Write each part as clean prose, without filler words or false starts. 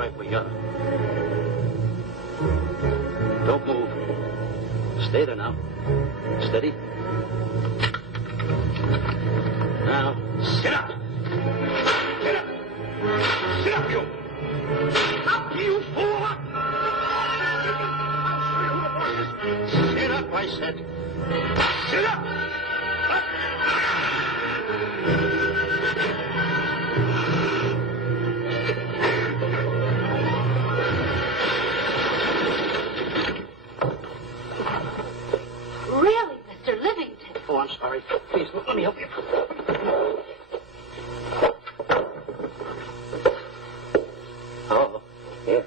right where you are. Don't move. Stay there now. Steady. Now, sit up. Sit up. Sit up, you. Up, you fool. Sit up, I said. Sit up. Up. Really, Mr. Livington? Oh, I'm sorry. Please, let me help you. Oh, here.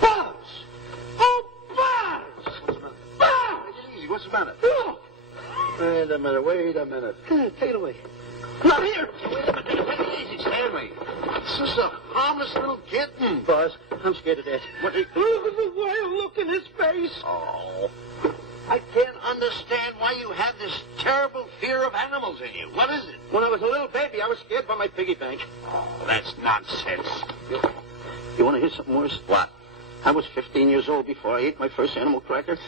Buzz! Oh, Buzz! Buzz! Easy, what's the matter? Oh. Wait a minute. Take it away. Not here. Wait a minute. Take it easy, Stanley. This is a harmless little kitten. Buzz, I'm scared to death. What? Look at the wild look in his face. Oh. I can't understand why you have this terrible fear of animals in you. What is it? When I was a little baby, I was scared by my piggy bank. Oh, that's nonsense. You want to hear something worse? What? I was 15 years old before I ate my first animal cracker.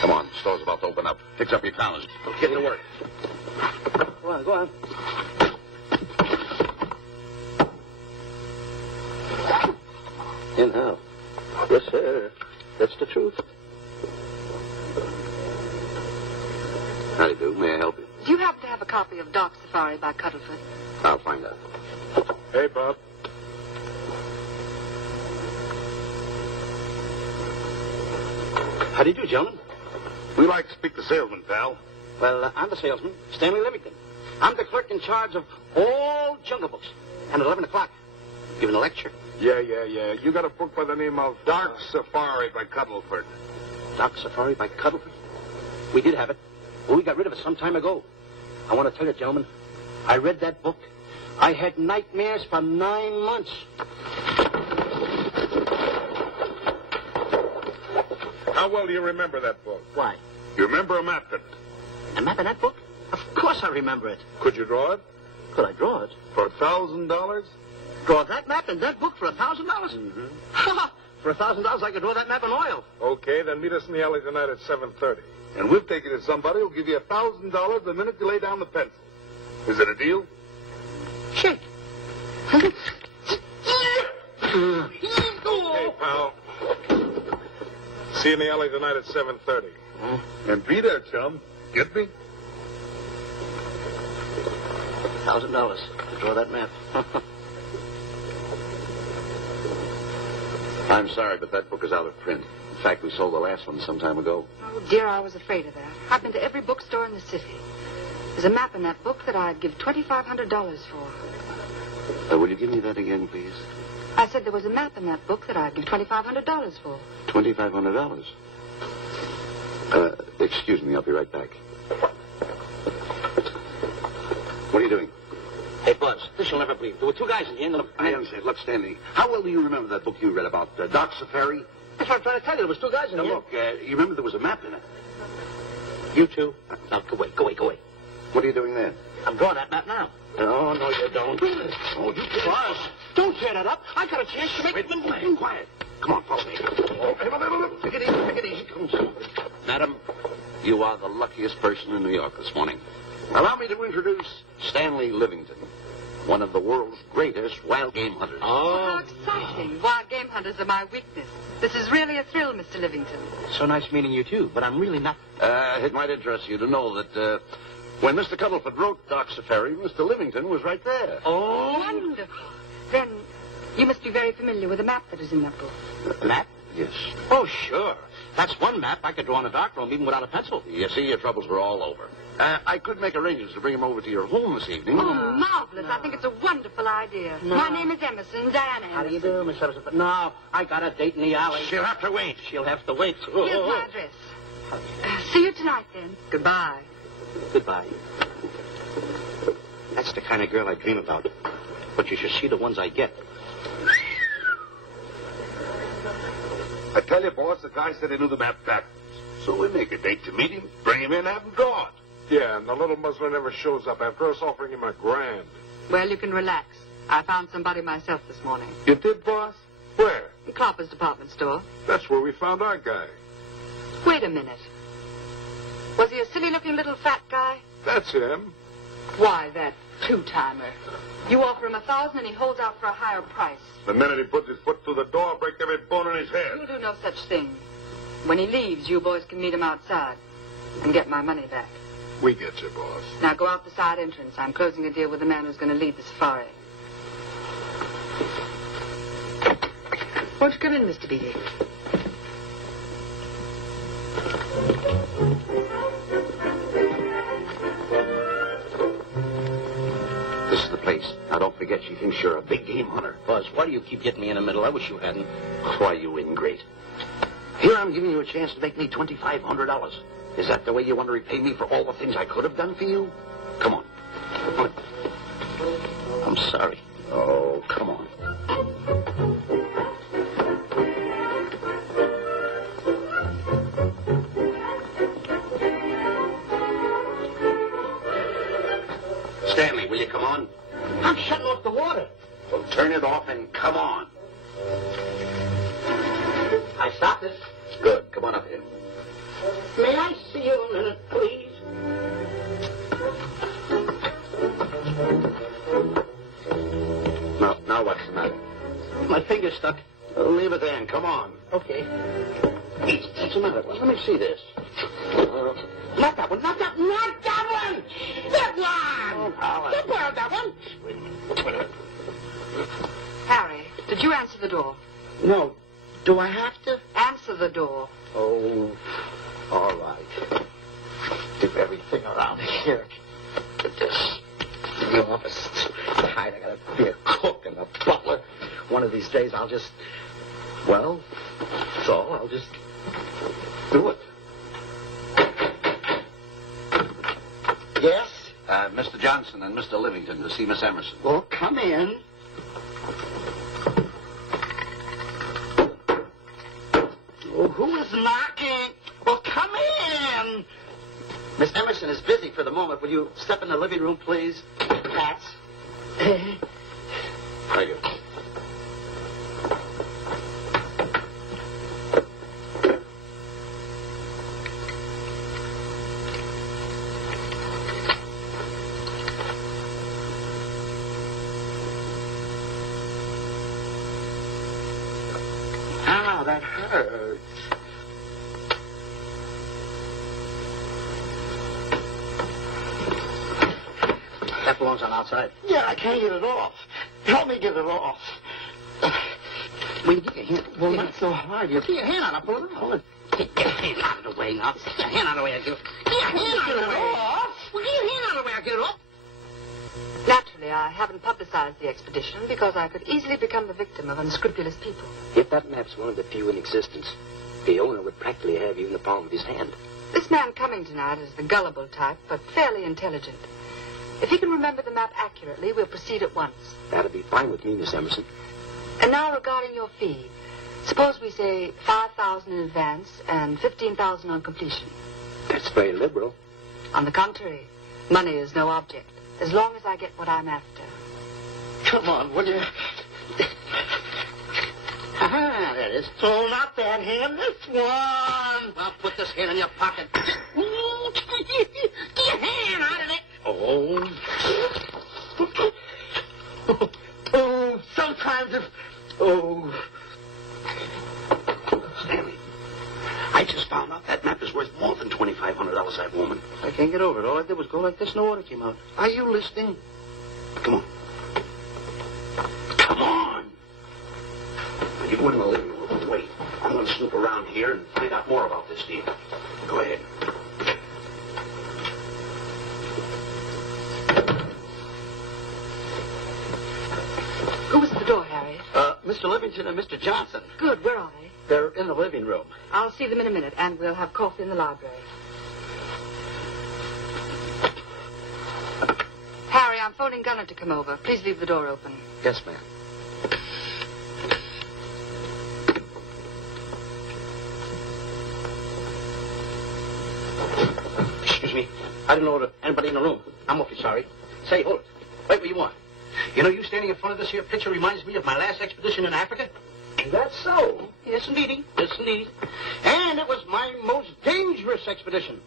Come on, the store's about to open up. Fix up your counters. Let's get to work. Go on. In how? Yes, sir. That's the truth. How do you do? May I help you? Do you happen to have a copy of Dark Safari by Cuddlefoot? I'll find out. Hey, Bob. How do you do, gentlemen? We like to speak to salesman, pal. Well, I'm the salesman, Stanley Livington. I'm the clerk in charge of all Jungle Books. And at 11 o'clock, giving a lecture. Yeah. You got a book by the name of Dark Safari by Cuddlefoot. Dark Safari by Cuddlefoot? We did have it, but we got rid of it some time ago. I want to tell you, gentlemen, I read that book. I had nightmares for 9 months. How well do you remember that book? Why? You remember a map in it? A map in that book? Of course I remember it. Could you draw it? Could I draw it? For $1,000? Draw that map in that book for $1,000? Mm-hmm. For $1,000, I could draw that map in oil. Okay, then meet us in the alley tonight at 7:30. And we'll take you to somebody who'll give you $1,000 the minute you lay down the pencil. Is it a deal? Shake. Okay, pal. See you in the alley tonight at 7:30. And be there, chum. Get me? $1,000 to draw that map. I'm sorry, but that book is out of print. In fact, we sold the last one some time ago. Oh, dear, I was afraid of that. I've been to every bookstore in the city. There's a map in that book that I'd give $2,500 for. Will you give me that again, please? I said there was a map in that book that I'd give $2,500 for. $2,500? Excuse me, I'll be right back. What are you doing? Hey, Buzz, this you'll never believe. There were two guys in here. I understand. Look, Stanley, how well do you remember that book you read about, Dark Safari? That's what I'm trying to tell you. There was two guys in Now, here. look, you remember there was a map in it. You two. Now, go away. What are you doing there? I'm drawing that map now. No, you don't. Oh, you Buzz, don't tear that up. I got a chance to make... Wait, quiet. Come on, follow me. Take it easy. Come on. Madam, you are the luckiest person in New York this morning. Allow me to introduce Stanley Livington, one of the world's greatest wild game hunters. How exciting. Wild game hunters are my weakness. This is really a thrill, Mr. Livington. So nice meeting you, too, but I'm really not... It might interest you to know that when Mr. Cuddlefoot wrote Dark Safari, Mr. Livington was right there. Oh. Wonderful. Then you must be very familiar with the map that is in that book. Map? Yes. Oh, sure. That's one map I could draw in a darkroom even without a pencil. You see, your troubles were all over. I could make arrangements to bring him over to your home this evening. Oh, marvelous. I think it's a wonderful idea. No. My name is Emerson, Diana Emerson. How do you do, Miss Emerson? No, I got a date in the alley. She'll have to wait. She'll have to wait. Here's my address. See you tonight, then. Goodbye. Goodbye. That's the kind of girl I dream about. But you should see the ones I get. I tell you, boss, the guy said he knew the map backwards. So we make a date to meet him, bring him in, have him draw it. Yeah, and the little muzzler never shows up after us offering him $1,000. Well, you can relax. I found somebody myself this morning. You did, boss? Where? In Clopper's department store. That's where we found our guy. Wait a minute. Was he a silly-looking little fat guy? That's him. Why, that two-timer. You offer him $1,000 and he holds out for a higher price. The minute he puts his foot through the door, I'll break every bone in his head. You'll do no such thing. When he leaves, you boys can meet him outside and get my money back. We get you, boss. Now go out the side entrance. I'm closing a deal with the man who's going to lead the safari. Won't you come in, Mr. Beatty? This is the place. Now, don't forget, she thinks you're a big game hunter. Buzz, why do you keep getting me in the middle? I wish you hadn't. Why, you ingrate. Here I'm giving you a chance to make me $2,500. Is that the way you want to repay me for all the things I could have done for you? Come on. I'm sorry. Oh, come on. Stanley, will you come on? I'm shutting off the water. Well, turn it off and come on. I stopped it. Good. Come on up here. May I see you a minute, please? Now what's the matter? My finger's stuck. Leave it then. Come on. Okay. What's the matter? Well, let me see this. Not that one. Not that one. Not that one. That one. Oh, Don't borrow that one. Wait a minute. Harry, did you answer the door? No. Do I have to? Answer the door. Oh, all right. Do everything around here. Get this. The office is tight. I gotta be a cook and a butler. One of these days I'll just, well, so I'll just do it. Yes? Mr. Johnson and Mr. Livington to see Miss Emerson. Well, come in. Oh, who is knocking? Well, come in. Miss Emerson is busy for the moment. Will you step in the living room, please? Cats. Thank you. Ow, that hurts. That belongs on outside. Yeah, I can't get it off. Help me get it off. Will you get your hand? Well, not so hard. You get your hand out. I'll pull it out. Hold it. Get your hand out of the way now. Get your hand out of the way. I'll get it. Get your hand out of the way. Well, get your hand out of the way. I'll get it off. Naturally, I haven't publicized the expedition because I could easily become the victim of unscrupulous people. If that map's one of the few in existence, the owner would practically have you in the palm of his hand. This man coming tonight is the gullible type, but fairly intelligent. If he can remember the map accurately, we'll proceed at once. That'll be fine with me, Miss Emerson. And now regarding your fee. Suppose we say $5,000 in advance and $15,000 on completion. That's very liberal. On the contrary, money is no object, as long as I get what I'm after. Come on, will you? Ah, there it is. Oh, not that hand. This one. Well, put this hand in your pocket. Get your hand out of it. Oh. Oh, sometimes if... Oh. Stanley, I just found out that map is worth more than $2,500, that woman. I can't get over it. All I did was go like this and the water came out. Are you listening? Come on. Come on. Now, you go in the living room and wait. I'm going to snoop around here and find out more about this deal. Go ahead. Who was at the door, Harry? Mr. Livington and Mr. Johnson. Good, where are they? They're in the living room. I'll see them in a minute, and we'll have coffee in the library. Harry, I'm phoning Gunner to come over. Please leave the door open. Yes, ma'am. Excuse me. I didn't know anybody in the room. I'm awfully sorry. Say, hold it. Wait where you are. You know, you standing in front of this here picture reminds me of my last expedition in Africa. Is that so? Yes, indeedy. Yes, indeedy. And it was my most dangerous expedition.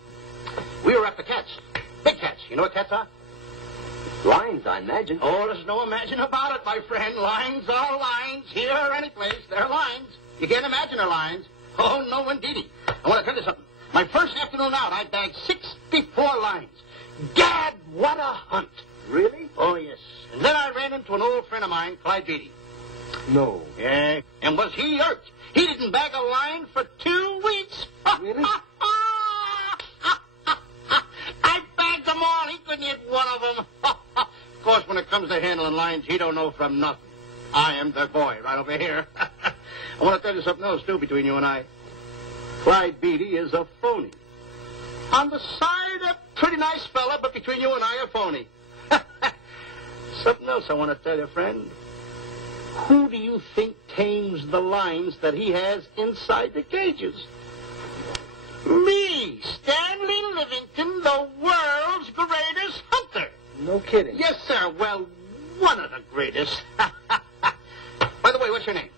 We were after cats. Big cats. You know what cats are? Lions, I imagine. Oh, there's no imagine about it, my friend. Lions are lions. Here or any place, they're lions. You can't imagine they're lions. Oh, no, indeedy. I want to tell you something. My first afternoon out, I bagged 64 lions. Gad, what a hunt. Really? Oh, yes. And then I ran into an old friend of mine, Clyde Beatty. No. Yeah. And was he irked? He didn't bag a lion for 2 weeks. Really? I bagged them all. He couldn't hit one of them. Of course, when it comes to handling lions, he don't know from nothing. I am the boy right over here. I want to tell you something else, too, between you and I. Clyde Beatty is a phony. On the side, a pretty nice fella, but between you and I, a phony. Something else I want to tell you, friend. Who do you think tames the lions that he has inside the cages? Me, Stanley Livington, the world's greatest hunter. No kidding. Yes, sir. Well, one of the greatest. By the way, what's your name?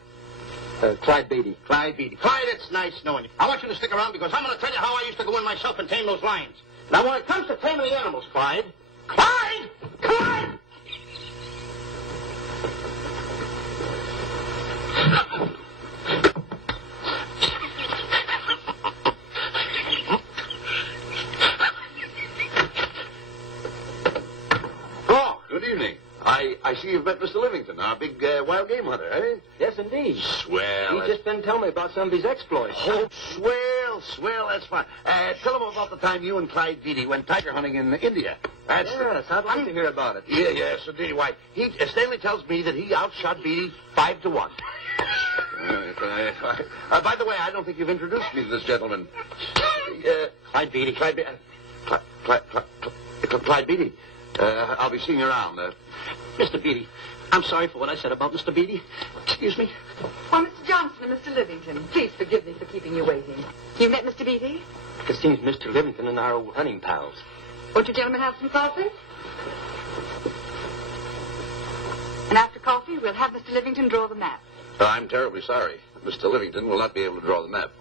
Clyde Beatty. Clyde Beatty. Clyde, it's nice knowing you. I want you to stick around because I'm going to tell you how I used to go in myself and tame those lions. Now, when it comes to taming the animals, Clyde... Clyde! Clyde! Oh, good evening. I see you've met Mr. Livington, our big wild game hunter, eh? Yes, indeed. Swell. He's just been telling me about some of his exploits. Oh, swell, that's fine. Tell him about the time you and Clyde Beatty went tiger hunting in India. That's Yes, I'd like to hear about it. Yes, indeed. Why, Stanley tells me that he outshot Beatty 5-1. By the way, I don't think you've introduced me to this gentleman. Clyde Beatty. Clyde Beatty. I'll be seeing you around. Mr. Beatty, I'm sorry for what I said about Mr. Beatty. Excuse me. Oh, Mr. Johnson and Mr. Livington, please forgive me for keeping you waiting. You met Mr. Beatty? It seems Mr. Livington and I are old hunting pals. Won't you gentlemen have some coffee? And after coffee, we'll have Mr. Livington draw the map. I'm terribly sorry. Mr. Livington will not be able to draw the map.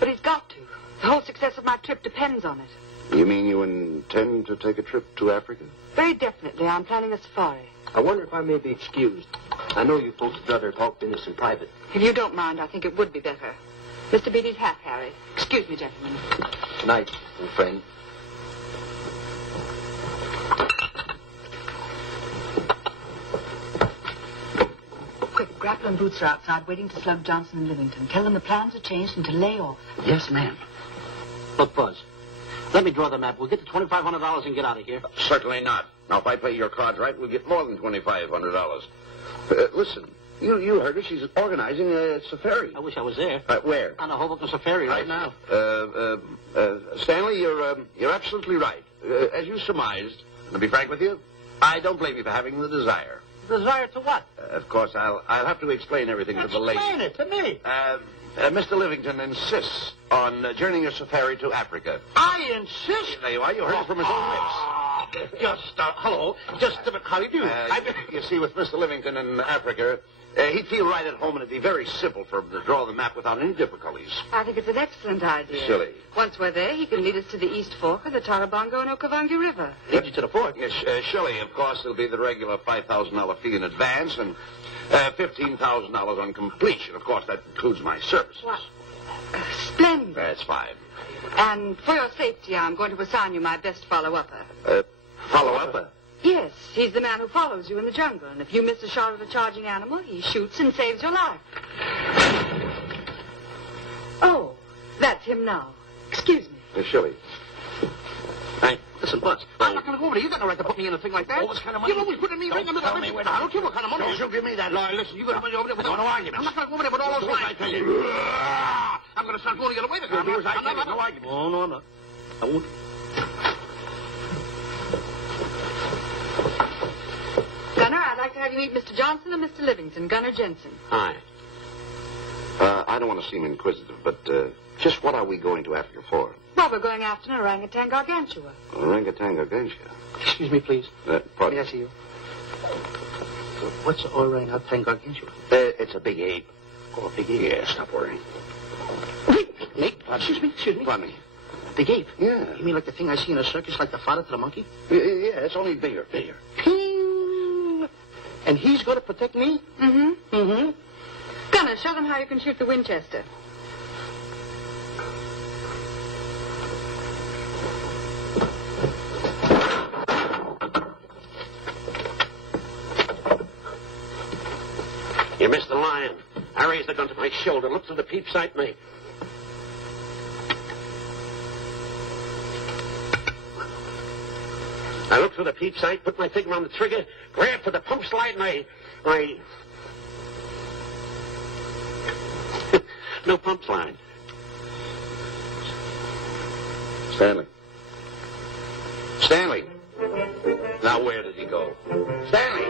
But he's got to. The whole success of my trip depends on it. You mean you intend to take a trip to Africa? Very definitely. I'm planning a safari. I wonder if I may be excused. I know you folks would rather talk business in private. If you don't mind, I think it would be better. Mr. Beatty's hat, Harry. Excuse me, gentlemen. Good night, old friend. Quick, grapple and boots are outside waiting to slug Johnson and Livington. Tell them the plans are changed and to lay off. Yes, ma'am. Look, Buzz, let me draw the map. We'll get the $2,500 and get out of here. Certainly not. Now, if I play your cards right, we'll get more than $2,500. Listen, you heard her. She's organizing a safari. I wish I was there. Where? On the Hoboken Safari right now. Stanley, you're absolutely right. As you surmised, to be frank with you, I don't blame you for having the desire. Desire to what? Of course, I'll have to explain everything to the lady. Explain it to me. Mr. Livington insists on journeying your safari to Africa. I insist. There you are. You heard it from his own lips. Hello. Just a bit. How do you do? You see, with Mr. Livington in Africa, he'd feel right at home, and it'd be very simple for him to draw the map without any difficulties. I think it's an excellent idea. Silly. Once we're there, he can lead us to the East Fork of the Tarabongo and Okavango River. Lead you to the fort. Yes, Shirley, of course, there'll be the regular $5,000 fee in advance and $15,000 on completion. Of course, that includes my services. What? Splendid. That's fine. And for your safety, I'm going to assign you my best follow-upper. Follow-up? Yes, he's the man who follows you in the jungle. And if you miss a shot of a charging animal, he shoots and saves your life. Oh, that's him now. Excuse me. Shirley. Hey, listen, Buzz. I'm not going to go over there. You got no right to put me in a thing like that. What kind of money? You're always putting me right in the middle of it. I don't care what kind of money. Don't you give me that. No, listen, you got to put me over there with No arguments. I'm not going to go over there with all those lines. I tell you. I'm going to start going the other way. You'll do as I tell you. No arguments. No, I'm not. I won't. Gunner, I'd like to have you meet Mr. Johnson and Mr. Livington, Gunner Jensen. Hi. I don't want to seem inquisitive, but just what are we going to Africa for? Well, we're going after an orangutan gargantua. Orangutan gargantua. Excuse me, please. Pardon? May I see you? What's orangutan gargantua? It's a big ape. Oh, a big ape. Yeah, stop worrying. Nick, excuse me. Pardon me. Big ape? Yeah. You mean like the thing I see in a circus, like the father to the monkey? Yeah, it's only bigger. Ping! And he's going to protect me? Mm-hmm. Mm-hmm. Gunner, show them how you can shoot the Winchester. You missed the lion. I raised the gun to my shoulder, looked through the peep sight, mate. I looked through the peep sight, put my finger on the trigger, grabbed for the pump slide, and I... No pump slide. Stanley. Stanley. Now where did he go? Stanley!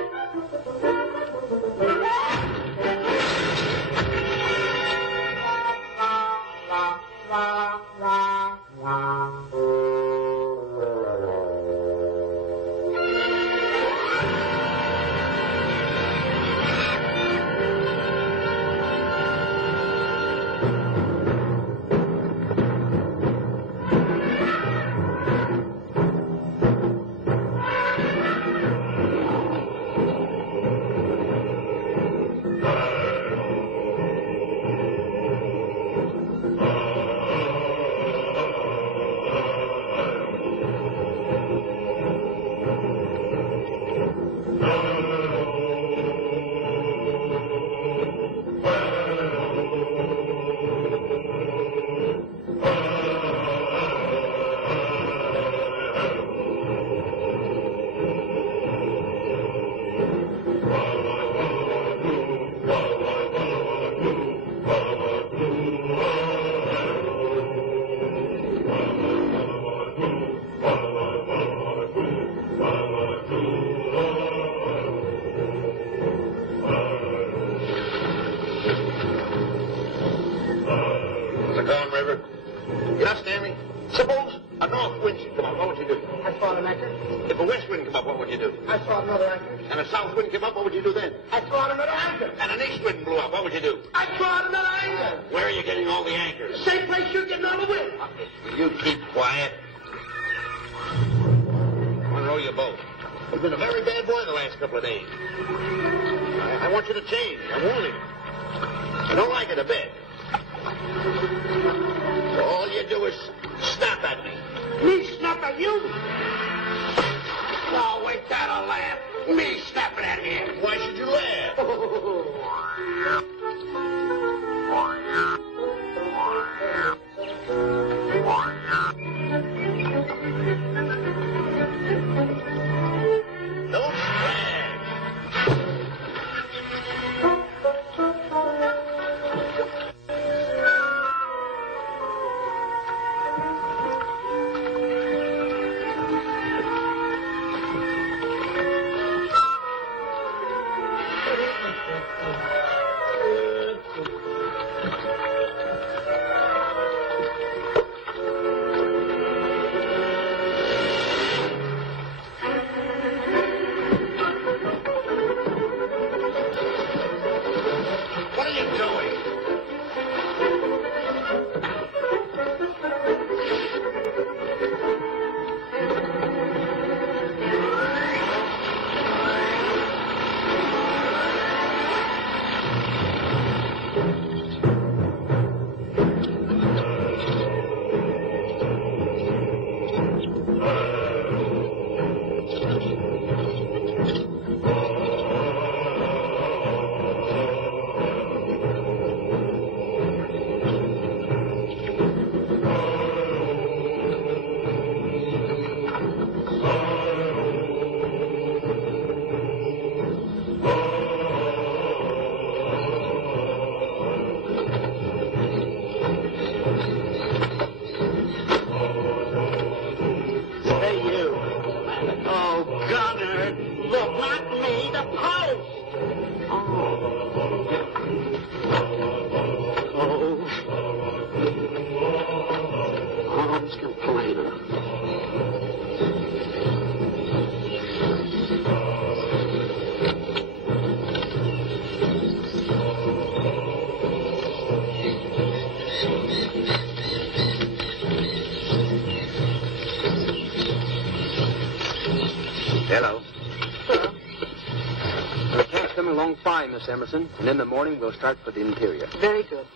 Miss Emerson, and in the morning we'll start for the interior. Very good.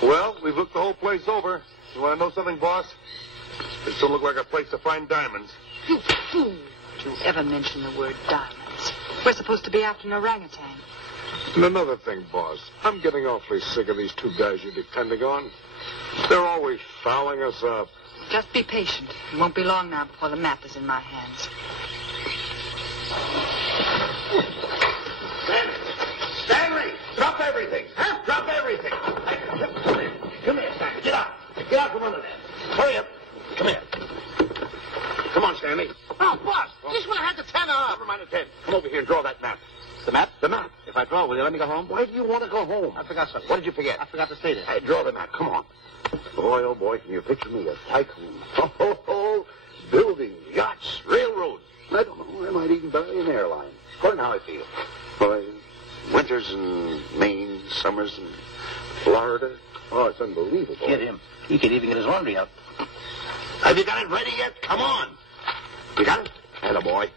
Well, we've looked the whole place over. You want to know something, boss? This don't look like a place to find diamonds. You fool. Don't you ever mention the word diamonds. We're supposed to be after an orangutan. And another thing, boss. I'm getting awfully sick of these two guys you're depending on. They're always fouling us up. Just be patient. It won't be long now before the map is in my hands. Stanley! Drop everything! Huh? Drop everything! Come here, Stanley. Get out. Get out from under there. Hurry up. Come here. Come on, Stanley. Oh, boss. Just when I had the 10 off. Never mind the 10. Come over here and draw that map. The map? The map. If I draw, will you let me go home? Why do you want to go home? I forgot something. What did you forget? I forgot to state it. Hey, draw the map. Come on. Boy, oh, boy, can you picture me a tycoon? Ho, ho, ho. Building yachts, railroads. I don't know. I might even buy an airline. According to how I feel. Boy, winters in Maine, summers in Florida. Oh, it's unbelievable. Get him. He could even get his laundry out. Have you got it ready yet? Come on. You got it? Attaboy.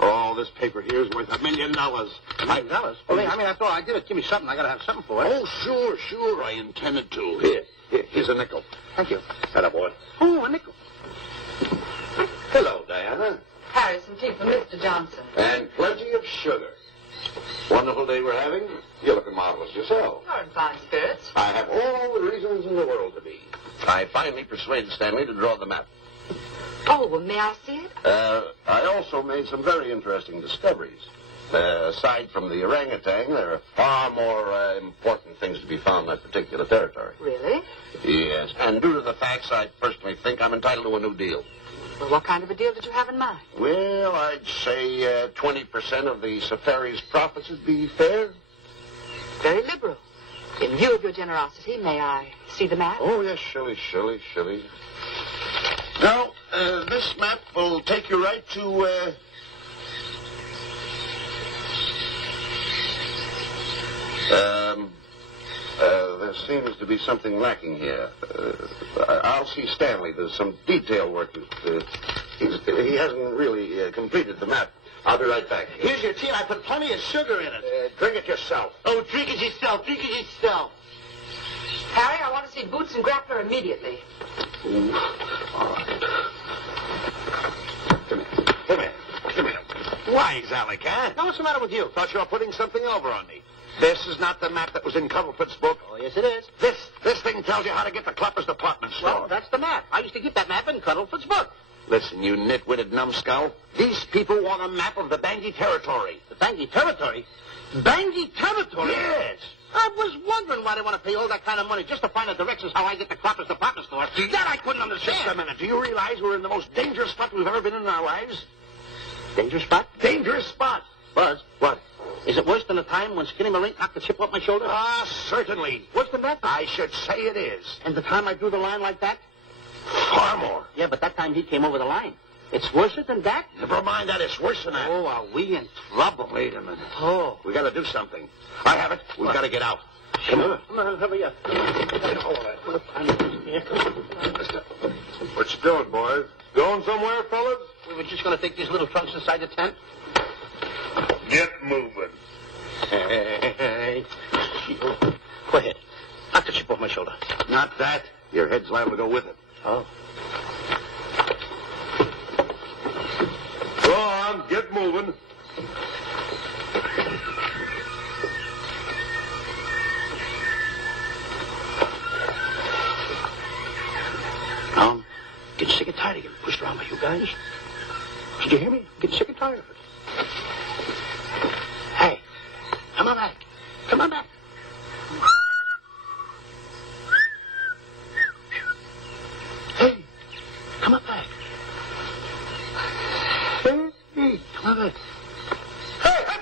Oh, this paper here is worth $1 million. $1 million? Well, I mean, after all, I did it. Give me something. I got to have something for it. Oh, sure. I intended to. Here's a nickel. Thank you. Attaboy. Oh, a nickel. Hello, Diana. Harry, some tea for Mr. Johnson. And plenty of sugar. Wonderful day we're having. You're looking marvelous yourself. You're in fine spirits. I have all the reasons in the world to be. I finally persuaded Stanley to draw the map. Oh, well, may I see it? I also made some very interesting discoveries. Aside from the orangutan, there are far more important things to be found in that particular territory. Really? Yes, and due to the facts, I personally think I'm entitled to a new deal. Well, what kind of a deal did you have in mind? Well, I'd say 20% of the safari's profits would be fair. Very liberal. In view of your generosity, may I see the map? Oh, yes, Shirley. Now, this map will take you right to, there seems to be something lacking here. I'll see Stanley. There's some detail work. He hasn't really completed the map. I'll be right back. Here's your tea. I put plenty of sugar in it. Drink it yourself. Oh, drink it yourself. Drink it yourself. Harry, I want to see Boots and Grappler immediately. Ooh. All right. Come here. Why, Zalek, huh? Now, what's the matter with you? Thought you were putting something over on me. This is not the map that was in Cuddlefoot's book. Oh, yes, it is. This thing tells you how to get to Clapper's department store. Well, that's the map. I used to keep that map in Cuddlefoot's book. Listen, you nitwitted numbskull. These people want a map of the Bangui territory. The Bangui territory? Bangui territory? Yes. I was wondering why they want to pay all that kind of money just to find the directions how I get to Clapper's department store. That I couldn't understand. Just a minute. Do you realize we're in the most dangerous spot we've ever been in our lives? Dangerous spot? Dangerous spot. Buzz. What? Is it worse than the time when Skinny Marink knocked the chip off my shoulder? Ah, certainly. What's the matter? I should say it is. And the time I drew the line like that? Far more. Yeah, but that time he came over the line. It's worse than that? Never mind that. It's worse than that. Oh, are we in trouble? Wait a minute. Oh. We got to do something. I have it. We've got to get out. Come on. Come on, hurry up. What you doing, boys? Going somewhere, fellas? We were just going to take these little trunks inside the tent. Get moving. Hey. Go ahead. Knock the chip off my shoulder. Not that. Your head's liable to go with it. Oh. Go on, get moving. I'm getting sick and tired of getting pushed around by you guys. Did you hear me? Getting sick and tired of it. Hey, come on back. Come on back. Hey, come on back. Hey, come on back. Hey, hey.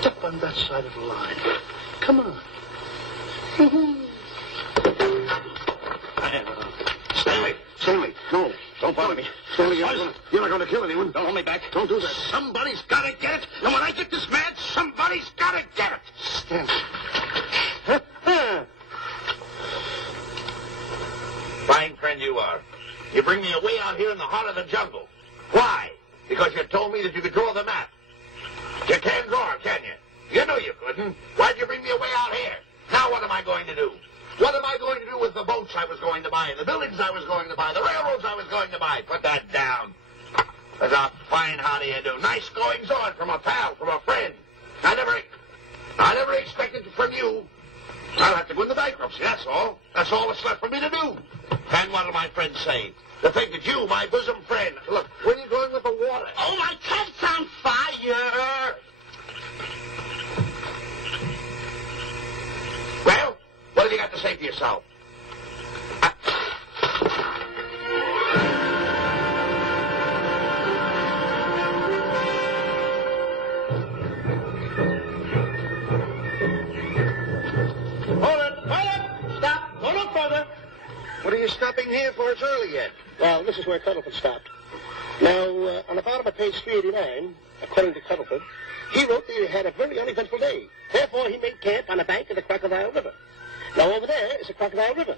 Step on that side of the line. Come on. Stanley, no. Don't bother me. Stanley, you're not going to kill anyone. Don't hold me back. Don't do that. Somebody's got to get it. And when I get this mad, somebody's got to get it. Stanley. Fine friend you are. You bring me away out here in the heart of the jungle. Why? Because you told me that you could draw the map. You can't draw, can you? You knew you couldn't. Why'd you bring me away out here? Now what am I going to do? What am I going to do with the boats I was going to buy, the buildings I was going to buy, the railroads I was going to buy? Put that down. That's a fine how do you do. Nice goings on from a pal, from a friend. I never expected it from you. I'll have to go into bankruptcy, that's all. That's all that's left for me to do. And what do my friends say? To think that you, my bosom friend... Look, where are you going with the water? Oh, my cat's on fire! Well, what have you got to say for yourself? What are you stopping here for? It's early yet. Well, this is where Cuddleford stopped. Now, on the bottom of page 389, according to Cuddleford, he wrote that he had a very uneventful day. Therefore, he made camp on the bank of the Crocodile River. Now, over there is the Crocodile River.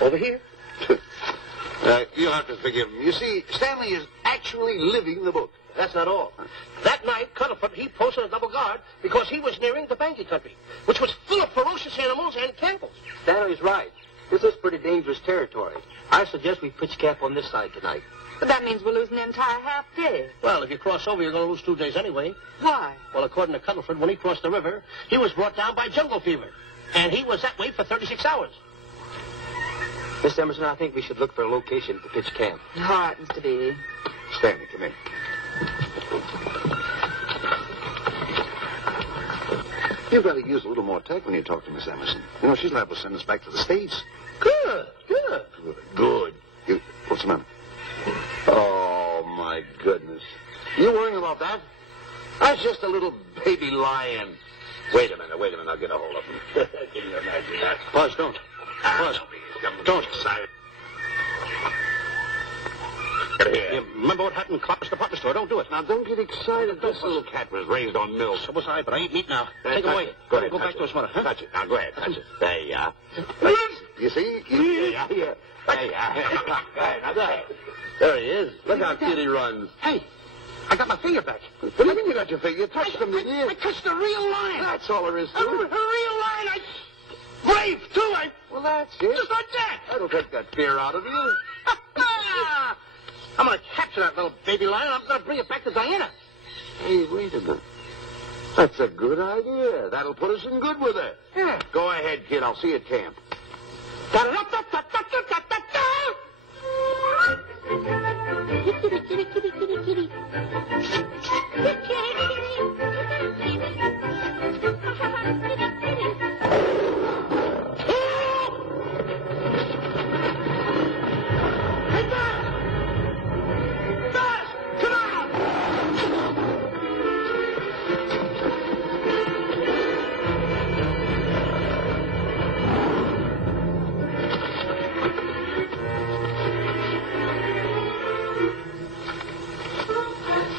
Over here. You'll have to forgive him. You see, Stanley is actually living the book. That's not all. That night, Cuddleford, he posted a double guard because he was nearing the Banky country, which was full of ferocious animals and cannibals. Stanley's right. This is pretty dangerous territory. I suggest we pitch camp on this side tonight. But that means we're losing the entire half day. Well, if you cross over, you're going to lose 2 days anyway. Why? Well, according to Cuddleford, when he crossed the river, he was brought down by jungle fever. And he was that way for 36 hours. Miss Emerson, I think we should look for a location to pitch camp. All right, Mr. Beatty. Stanley, come in. You've got to use a little more tact when you talk to Miss Emerson. You know, she's liable to send us back to the States. Good. Good. What's the matter? Oh, my goodness. You worrying about that? That's just a little baby lion. Wait a minute. I'll get a hold of him. Can you imagine that? Buzz, don't. Buzz, don't. Here. Remember what happened in Clark's department store? Don't do it. Now, don't get excited. This little cat was raised on milk. So was I, but I ain't meat now. Take it away. Go ahead. Go back to his mother, huh? Touch it. Now, go ahead. Touch it. There you are. You see? Yeah. There you are. Now, go ahead. There he is. Look how cute he runs. Hey, I got my finger back. What do you mean you got your finger? You touched him, didn't you? I touched a real lion. That's all there is to A real it. lion. Brave, too. Well, that's it. Just like that. That'll take that fear out of you. I'm going to capture that little baby lion. I'm going to bring it back to Diana. Hey, wait a minute. That's a good idea. That'll put us in good with her. Yeah. Go ahead, kid. I'll see you at camp.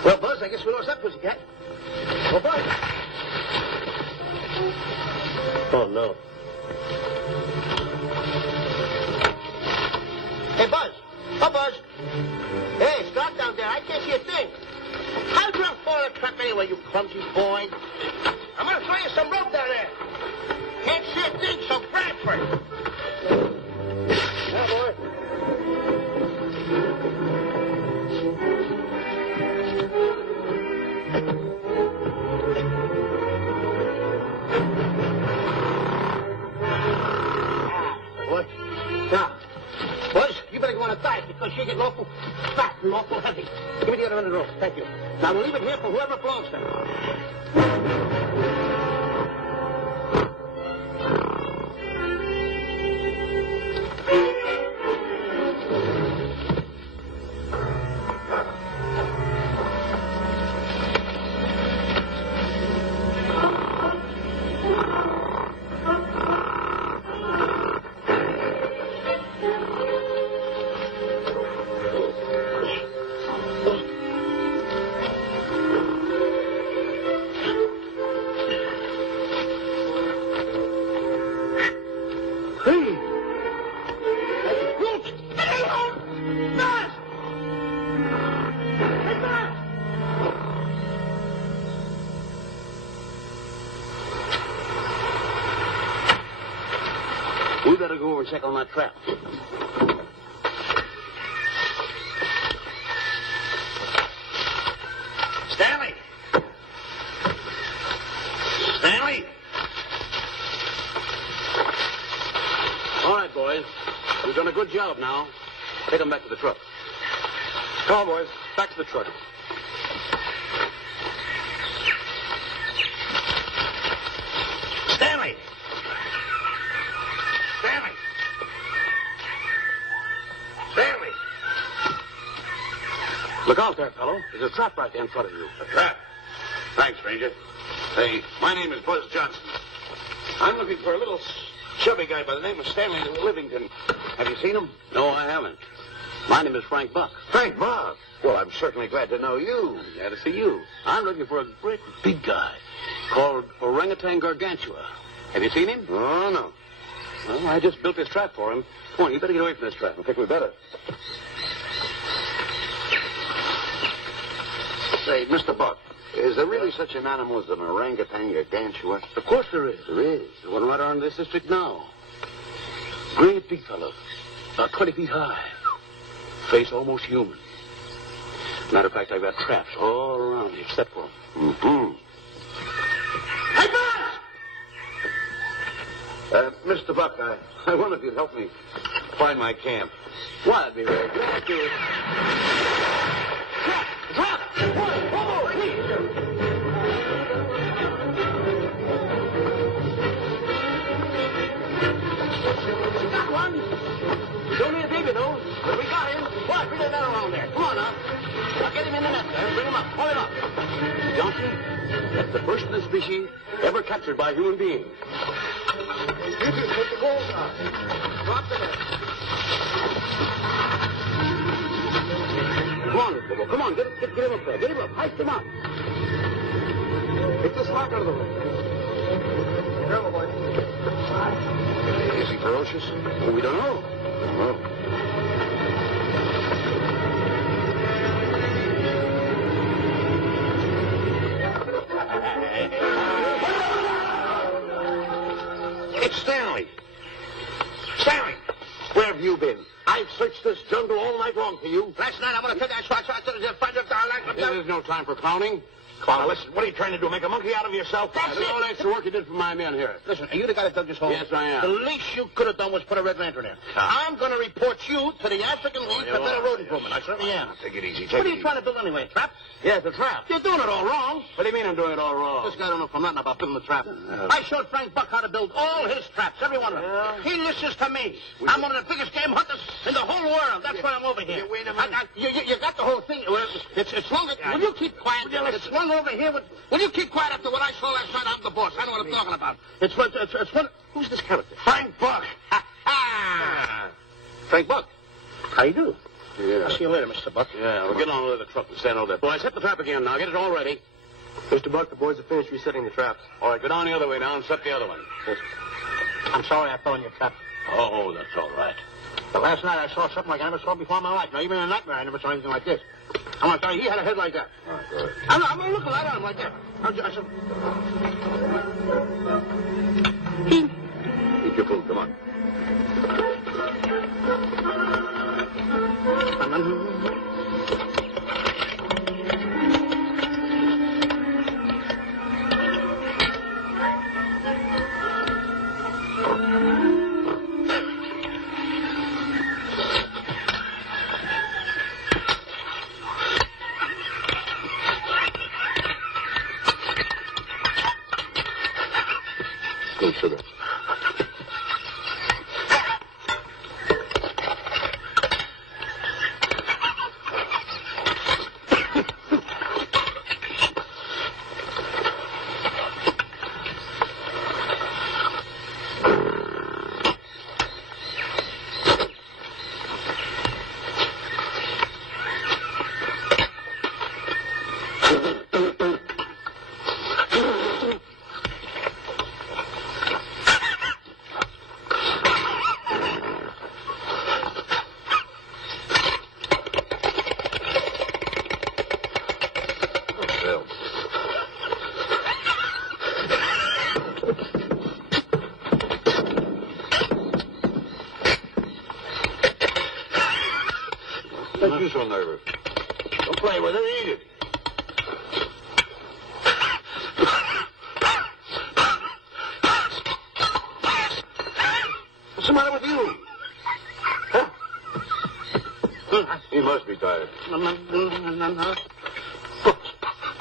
Well, Buzz, I guess we lost that pussycat. Well, Buzz. Oh, no. Hey, Buzz. Oh, Buzz. Hey, it's dark down there. I can't see a thing. How'd you fall in the trap anyway, you clumsy boy? I'm going to throw you some rope down there. Can't see a thing, so grab for it. Yeah, boy. What? Now, Buzz, you better go on a diet because you're getting awful fat and awful heavy. Give me the other end of the rope. Thank you. Now, we'll leave it here for whoever belongs to it. over and check on that trap. Stanley! Stanley! All right, boys. You've done a good job now. Take them back to the truck. Come on, boys. Back to the truck. Stanley! Stanley! Stanley! Look out there, fellow. There's a trap right there in front of you. A trap? Thanks, Ranger. Hey, my name is Buzz Johnson. I'm looking for a little chubby guy by the name of Stanley Livington. Have you seen him? No, I haven't. My name is Frank Buck. Frank Buck? Well, I'm certainly glad to know you. Glad to see you. I'm looking for a great big guy called Orangutan Gargantua. Have you seen him? Oh, no. Well, I just built this trap for him. Come on, you better get away from this trap. I think we better. Say, Mr. Buck, is there really such an animal as an orangutan gargantua? Of course there is. There is. There's one right around this district now. Great big fellow. About 20 feet high. Face almost human. Matter of fact, I've got traps all around here set for him. Mm-hmm. Hey, Buzz! Mr. Buck, I wonder if you'd help me find my camp. Why, I'd be very glad to. Trap! Trap! Whoa, please! We got one. He's only a baby, though. But we got him. What? Bring that around there. Come on, now. Now get him in the net there. Bring him up. Hold him up. Johnson, that's the first of the species ever captured by a human being. You just hit the goal line. Drop the net. Come on, Bobo. Come on. Get him up there. Get him up. Heist him up. Take the slack out of the way. Careful, boy. Is he ferocious? Well, we don't know. No. It's Stanley. Stanley, where have you been? I've searched this jungle all night long for you. Last night, I'm going to take that shot to find your darling. There's no time for clowning. Come on, listen, what are you trying to do, make a monkey out of yourself? That's All it. extra work you did for my men here. Listen, are you the guy that dug this hole? Yes, I am. The least you could have done was put a red lantern in. I'm going to report you to the African League for better road improvement. I certainly am. Take it easy, What are you trying to build anyway, trap? Yeah, it's a trap. You're doing it all wrong. What do you mean I'm doing it all wrong? This guy don't know from nothing about building a trap. I showed Frank Buck how to build all his traps, every one of them. Yeah. He listens to me. I'm one of the biggest game hunters in the whole world. That's why I'm over here. Yeah, wait a minute. You got the whole thing. It's longer. Will you keep quiet? It's one over here. Will you keep quiet after what I saw last night? I'm the boss. I know what I'm talking about. It's one. Who's this character? Frank Buck. Frank Buck. How you do? Yeah. I'll see you later, Mr. Buck. Yeah, we'll get on with the truck and stand over there. Boys, set the trap again now. Get it all ready. Mr. Buck, the boys have finished resetting the traps. All right, go down the other way now and set the other one. I'm sorry I fell in your trap. Oh, that's all right. But last night I saw something like I never saw before in my life. Now, even in a nightmare, I never saw anything like this. I'm going to tell you, he had a head like that. All right, go ahead. I'm going to look right at him like that. I said... Eat your food, come on. Good sugar.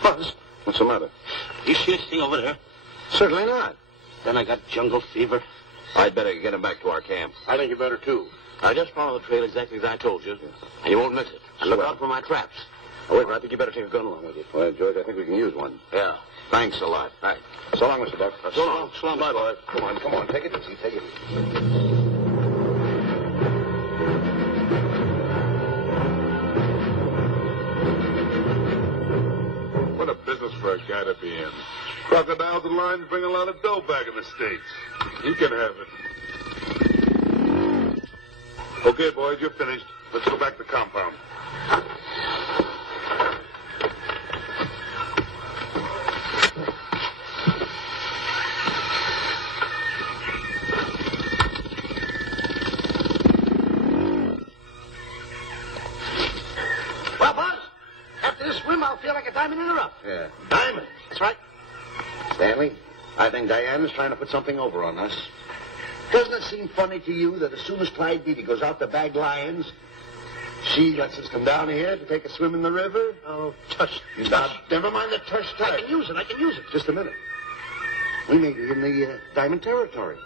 Buzz, What's the matter? you see this thing over there? Certainly not. Then I got jungle fever. I'd better get him back to our camp. I think you better, too. I just follow the trail exactly as I told you, and you won't miss it. And look out for my traps. However, I think you better take a gun along with you. Well, George, I think we can use one. Yeah. Thanks a lot. All right. So long, Mr. Buck. So long. So long. Bye, boys. Come on. Take it easy. Take it easy. What a business for a guy to be in. Crocodiles and lions bring a lot of dough back in the States. You can have it. Okay, boys, you're finished. Let's go back to the compound. Well, Buzz, after this swim, I'll feel like a diamond in the rough. Yeah. Diamond. That's right. Stanley, I think Diana's trying to put something over on us. Doesn't it seem funny to you that as soon as Clyde Beatty goes out to bag lions, she lets us come down here to take a swim in the river? Oh, tush. Now, never mind the tush. I can use it. Just a minute. We may be in the diamond territory.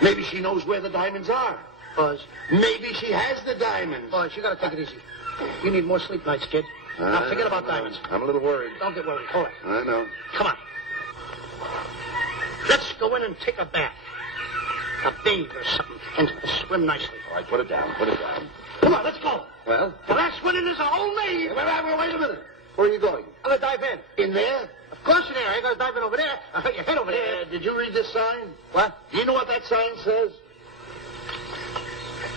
Maybe she knows where the diamonds are. Buzz. Maybe she has the diamonds. Buzz, you gotta take it easy. You need more sleep nights, kid. Now, forget about diamonds. I'm a little worried. Don't get worried. All right. I know. Come on. Let's go in and take a bath. A bathe or something. And swim nicely. All right, put it down. Come on, let's go. Well? The last one in is a whole maid. Wait a minute. Where are you going? I'm gonna dive in. In there? Of course you're there. I ain't gonna dive in over there. I'll put your head over there. Did you read this sign? What? Do you know what that sign says?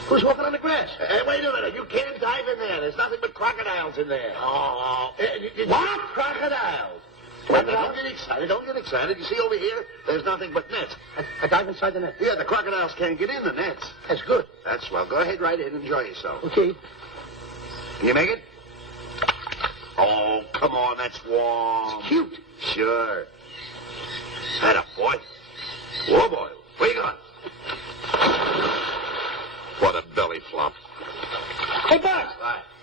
Who's walking on the grass? Wait a minute. You can't dive in there. There's nothing but crocodiles in there. Oh. What? Crocodiles? Don't get excited. You see over here, there's nothing but nets. I dive inside the net. Yeah, the crocodiles can't get in the nets. That's good. That's swell. Go ahead, right in. Enjoy yourself. Okay. Can you make it? Oh, come on. That's warm. It's cute. Sure. Atta boy. Whoa, boy. Where you going? What a belly flop. Hey, Buzz.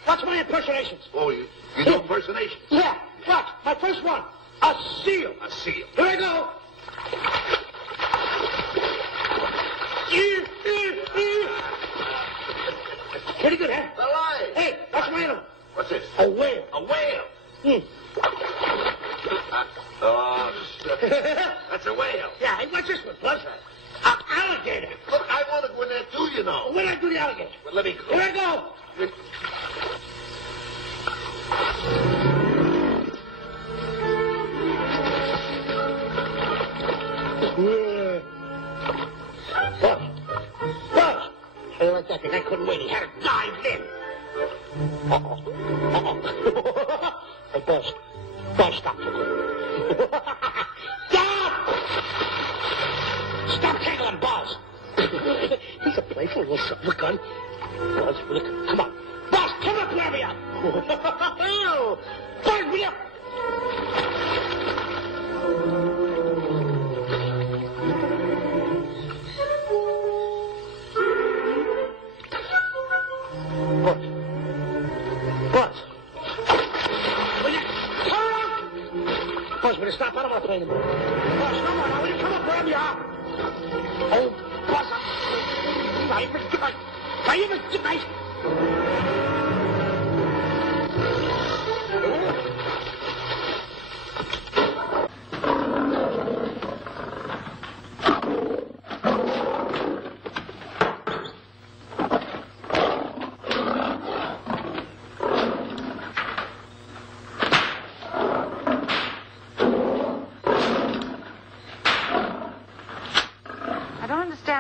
Watch my impersonations. Oh, you do impersonations? Yeah. Watch. My first one. A seal. A seal. Here I go. Pretty good, huh? Alive. Hey, watch my animal. What's this? A whale. A whale. That's a whale. Yeah, hey, watch this one, Buzz. An alligator. Look, I want to go in there too, you know. When I do the alligator. Well, let me go. Here I go. Buzz. How do you like that? The guy couldn't wait. He had to dive in. Hey, Buzz. Buzz, stop. Stop! Stop tickling Buzz. He's a playful little son of a gun. Buzz, look, come on. Buzz, come up, grab me up. Buzz, me up. Buzz, will you stop? I don't want to play anymore. Buzz, come on now. Will you come up, grab me up? Oh, Buzz. Are you nice?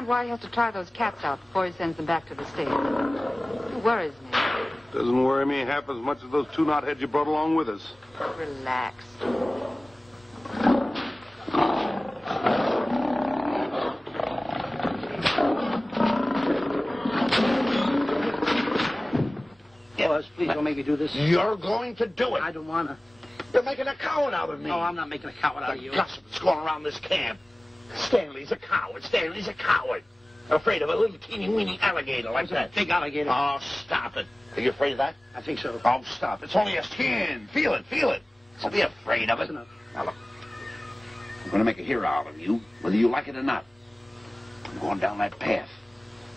Why he has to try those cats out before he sends them back to the States. It worries me. Doesn't worry me half as much as those two knotheads you brought along with us. Relax. Buzz, please don't make me do this. You're going to do it. I don't want to. You're making a coward out of me. No, I'm not making a coward out of The you. gossip that's going around this camp. Stanley's a coward. Stanley's a coward. Afraid of a little teeny-weeny alligator like that. Big alligator. Oh, stop it. Are you afraid of that? I think so. Oh, stop. It's only a skin. Feel it, feel it. Don't be afraid of it. Enough. Now, look. I'm going to make a hero out of you, whether you like it or not. I'm going down that path.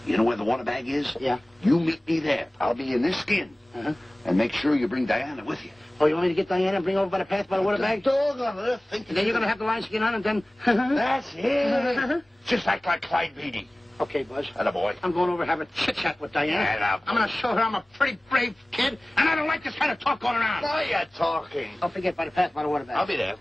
You know where the water bag is? Yeah. You meet me there. I'll be in this skin. Uh-huh. And make sure you bring Diana with you. Oh, you want me to get Diana and bring her over by the path by the water bag? Dog on earth. Think And then you're going to have the lion skin on and then... That's it. Just act like Clyde Beatty. Okay, Buzz. Attaboy. I'm going over to have a chit-chat with Diana. Attaboy. I'm going to show her I'm a pretty brave kid, and I don't like this kind of talk going around. Why are you talking? Don't forget by the path by the water bag. I'll be there.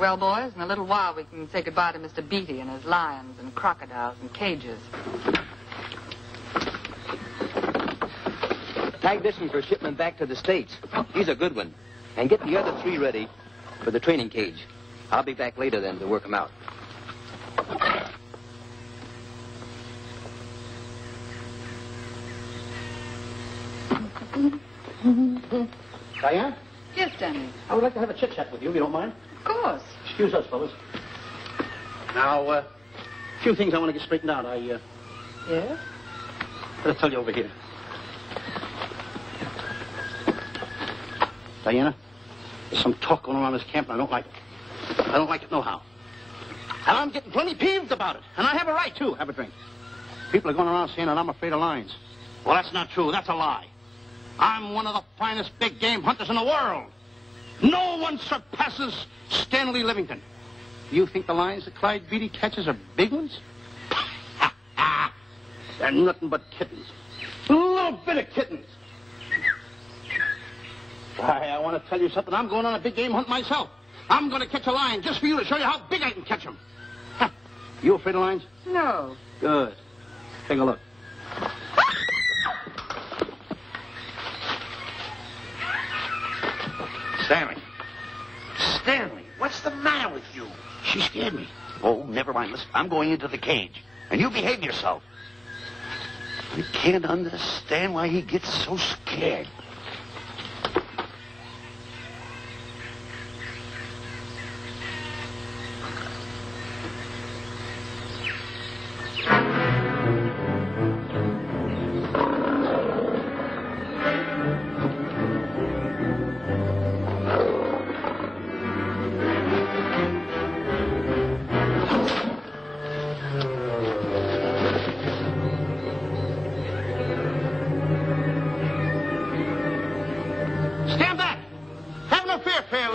Well, boys, in a little while we can say goodbye to Mr. Beatty and his lions and crocodiles and cages. Tag this one for shipment back to the States. He's a good one. And get the other 3 ready for the training cage. I'll be back later then to work them out. Diana, Yes, Danny. I would like to have a chit-chat with you, if you don't mind. Of course. Excuse us, fellas. Now, a few things I want to get straightened out. Yes? Gotta tell you over here. Diana, there's some talk going around this camp, and I don't like it. I don't like it nohow. And I'm getting plenty peeved about it. And I have a right, too. Have a drink. People are going around saying that I'm afraid of lions. Well, that's not true. That's a lie. I'm one of the finest big game hunters in the world. No one surpasses Stanley Livington. You think the lions that Clyde Beatty catches are big ones? They're nothing but kittens. A little bit of kittens. Why, I want to tell you something. I'm going on a big game hunt myself. I'm going to catch a lion just for you to show you how big I can catch him. You afraid of lions? No. Good. Take a look. Stanley, what's the matter with you? She scared me. Oh, never mind. Listen, I'm going into the cage. And you behave yourself. I can't understand why he gets so scared.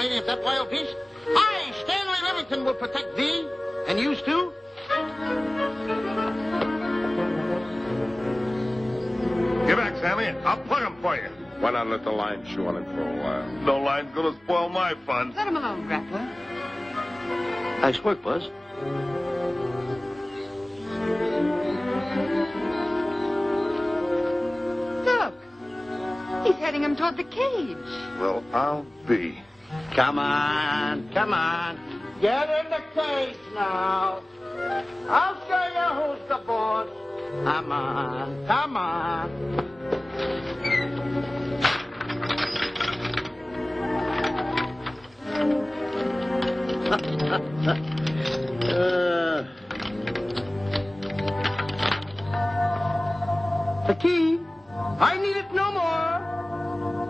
Of that wild beast, I, Stanley Livington, will protect thee and you too. Get back, Stanley. I'll plug him for you. Why not let the lion chew on it for a while? No lion's gonna spoil my fun. Let him alone, Grappler. Nice work, Buzz. Look. He's heading him toward the cage. Well, I'll be. Come on, come on. Get in the cage now. I'll show you who's the boss. Come on, come on. The key. I need it no more.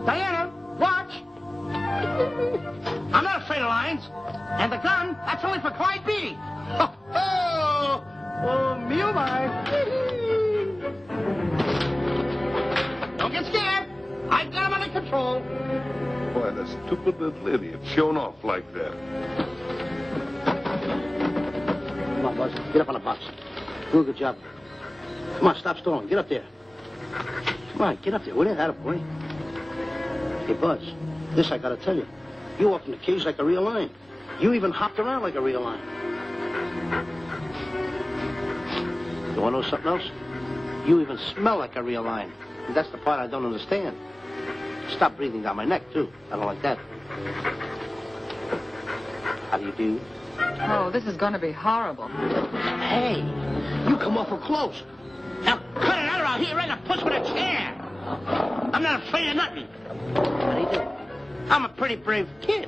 Diana, watch. I'm not afraid of lions. And the gun, that's only for Clyde Beatty. Oh, me oh my. Don't get scared. I've got him under control. Boy, that stupid little idiot showing off like that. Come on, Buzz. Get up on the box. Do a good job. Come on, stop stalling. Get up there. Come on, get up there. What is that, boy? Hey, Buzz, this I gotta tell you. You walked in the cage like a real lion. You even hopped around like a real lion. You want to know something else? You even smell like a real lion. And that's the part I don't understand. Stop breathing down my neck, too. I don't like that. How do you do? Oh, this is going to be horrible. Hey, you come awful close. Now, cut it out or I'll hit you right in the puss with a chair. I'm not afraid of nothing. How do you do? I'm a pretty brave kid.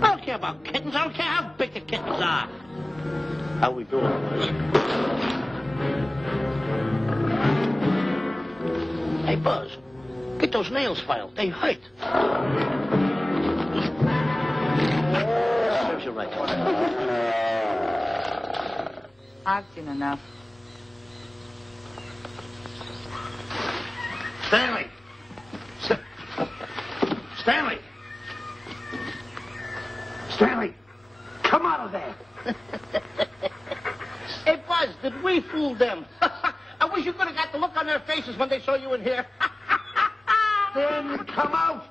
I don't care about kittens. I don't care how big the kittens are. How we doing, boys? Hey, Buzz, get those nails filed. They hurt. Serves you right. I've seen enough. Stanley! Stanley! Stanley! Come out of there! Hey, Buzz, did we fool them? I wish you could have got the look on their faces when they saw you in here. Then come out!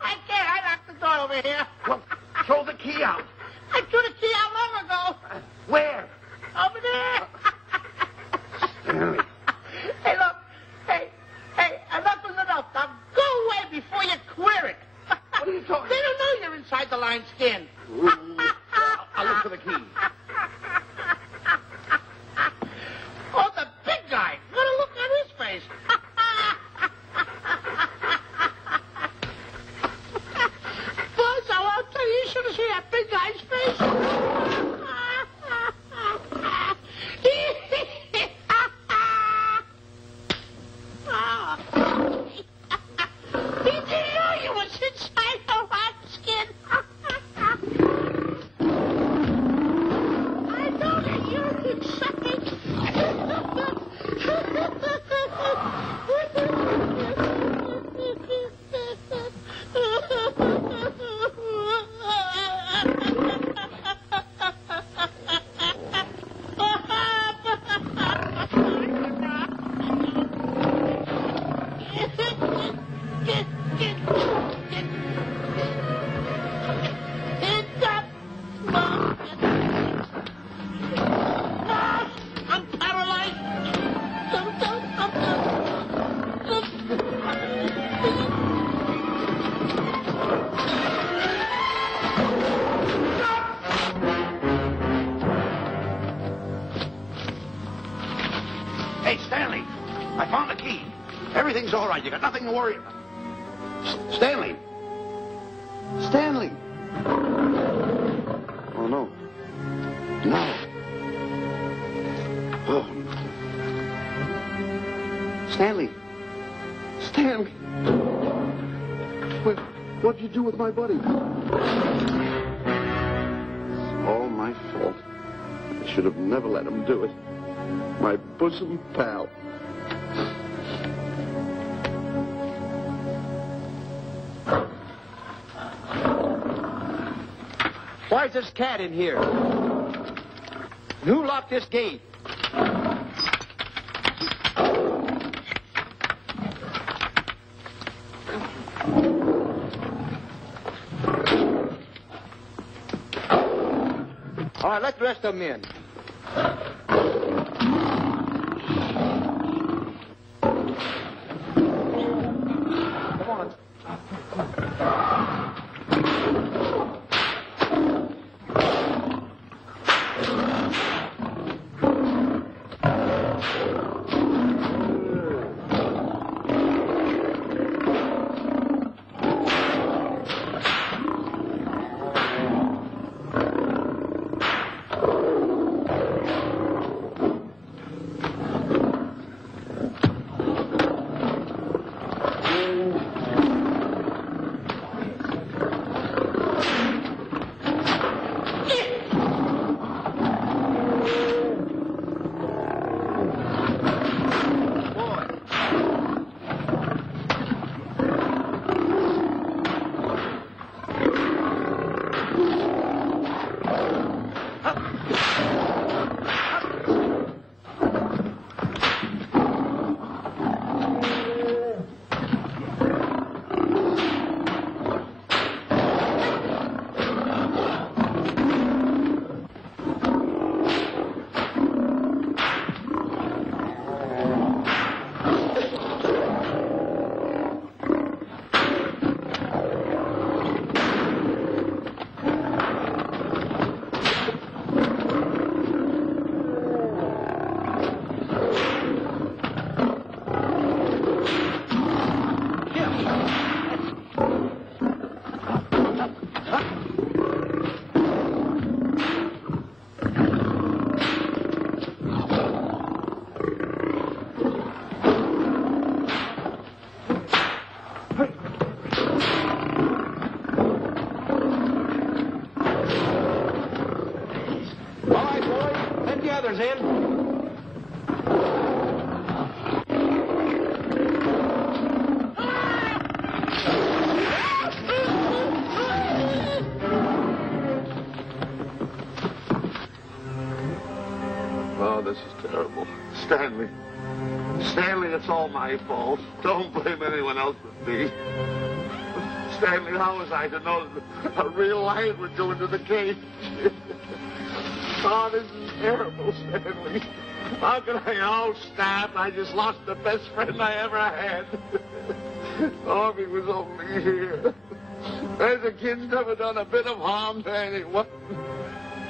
I can't. I locked the door over here. Well, throw the key out. I threw the key out long ago. Where? Over there. Stanley. Hey, look. Hey, enough is enough. Now go away before you queer it. What are you talking They don't know you're inside the lion's skin. I'll look for the key. Oh, the big guy. What a look on his face. Buzz, I'll tell you, you should have seen that big guy's face. He didn't know you was inside the lion's skin. I know that you're inside. I'm paralyzed. Hey, Stanley. I found the key. Everything's all right. You got nothing to worry about. Stanley. Stanley. Oh, no. No. Oh. Stanley. Stanley. What'd you do with my buddy? It's all my fault. I should have never let him do it. My bosom pal. Why is this cat in here? And who locked this gate? All right, let the rest of them in. Come on. Stanley. Stanley, it's all my fault. Don't blame anyone else but me. Stanley, how was I to know that a real lion would go into the cage? Oh, this is terrible, Stanley. How can I... Oh, stop. I just lost the best friend I ever had. Oh, if he was only here. The kid's never done a bit of harm to anyone.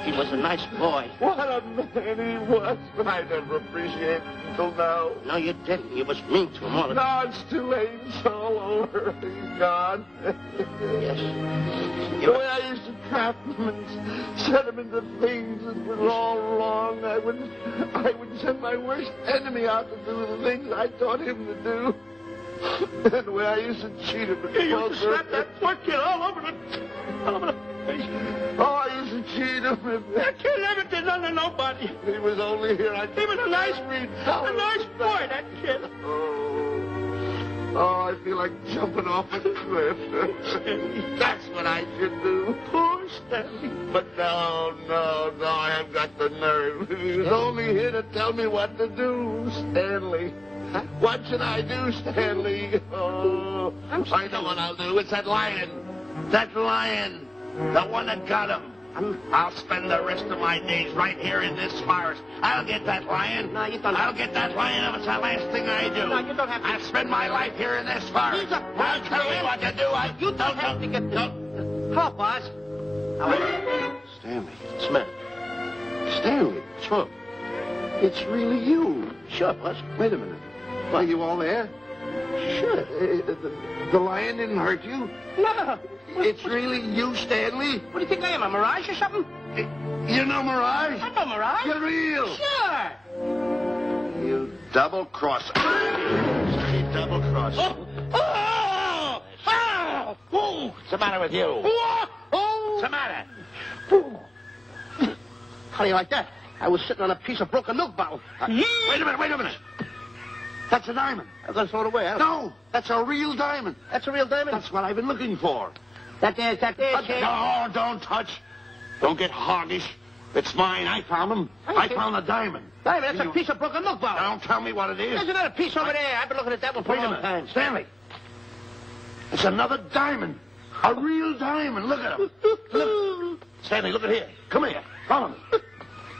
He was a nice boy. What a man he was, but I never appreciated it until now. No, you didn't. You was mean to him all the time. No, it's too late. It's all over. He's gone. Yes. The way I used to trap him and set him into things that were all wrong, I would send my worst enemy out to do the things I taught him to do. And the way I used to cheat him. You used to slap that poor kid all over the face. Oh, I used to cheat him. That kid never did nothing to nobody. He was only here. He was a nice boy, that kid. Oh, I feel like jumping off a cliff. That's what I should do. Poor Stanley. But no, I haven't got the nerve. He was only here to tell me what to do, Stanley. Huh? What should I do, Stanley? Oh, I know what I'll do. It's that lion. That lion. The one that got him. I'll spend the rest of my days right here in this forest. I'll get that lion. No, you don't. I'll get that lion if it's the last thing I do. No, you don't have to. I'll spend my life here in this forest. I'll tell you what to do. You don't have to get this. Hello, boss. Stanley. Smith. Stanley. Sure. It's really you. Sure, boss. Wait a minute. Are you all there? Sure. The lion didn't hurt you? No. It's really you, Stanley? What do you think I am, a mirage or something? You're no mirage? I'm no mirage. You're real. Sure. You double-crosser. You double-crosser. Oh! What's the matter with you? What's the matter? How do you like that? I was sitting on a piece of broken milk bottle. Wait a minute. That's a diamond. I'm going to throw it away. No, that's a real diamond. That's a real diamond? That's what I've been looking for. That there, kid. No, don't touch. Don't get hoggish. It's mine. I found them. I found a diamond. Diamond, that's a piece of broken milk bottle. Don't tell me what it is. There's another piece over there. I've been looking at that one for a long time. Stanley. It's another diamond. A real diamond. Look at him. Look. Stanley, look at here. Come here. Follow me.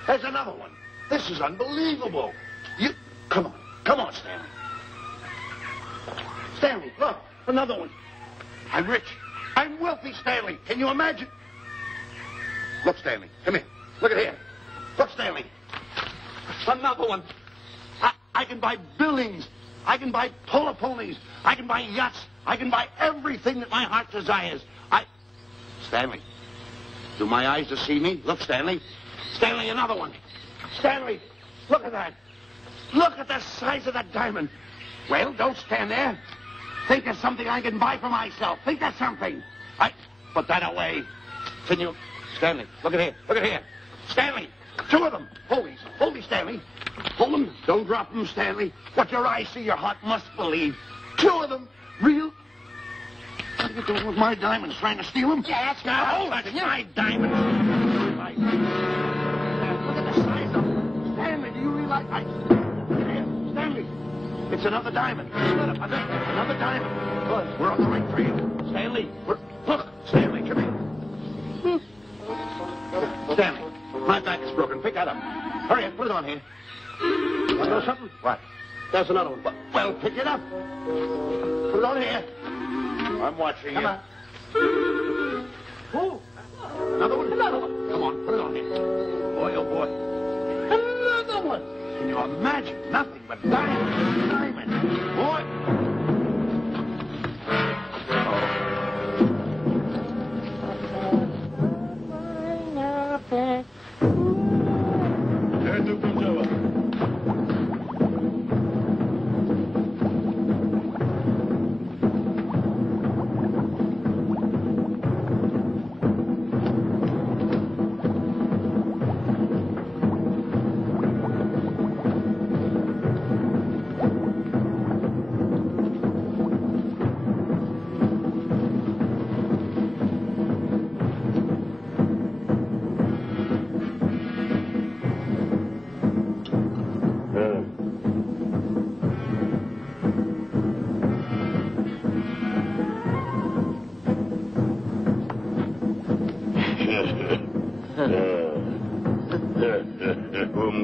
There's another one. This is unbelievable. Come on, Stanley. Stanley, look. Another one. I'm rich. I'm wealthy, Stanley. Can you imagine? Look, Stanley. Come here. Look at here. Look, Stanley. Another one. I can buy buildings. I can buy polo ponies. I can buy yachts. I can buy everything that my heart desires. Stanley. Do my eyes deceive me? Look, Stanley. Stanley, another one. Stanley, look at that. Look at the size of that diamond. Well, don't stand there. Think of something I can buy for myself. Think of something. Put that away. Can you... Stanley, look at here. Look at here. Stanley, two of them. Hold these, Stanley. Hold them. Don't drop them, Stanley. What your eyes see, your heart must believe. Two of them. Real. What are you doing with my diamonds? Trying to steal them? Yeah, that's Now, hold that. My diamonds. Look at the size of them. Stanley, do you realize... Stanley, it's another diamond. Another diamond. Good. We're on the right trail. Stanley, look, Stanley, come here. Stanley, my back is broken. Pick that up. Hurry up, put it on here. Want to know something? What? There's another one. Well, pick it up. Put it on here. I'm watching you. Come on. Oh, another one? Another one. Come on, put it on here. Boy, oh boy. Another one. Can you imagine? Nothing but diamonds. Diamonds. Boy.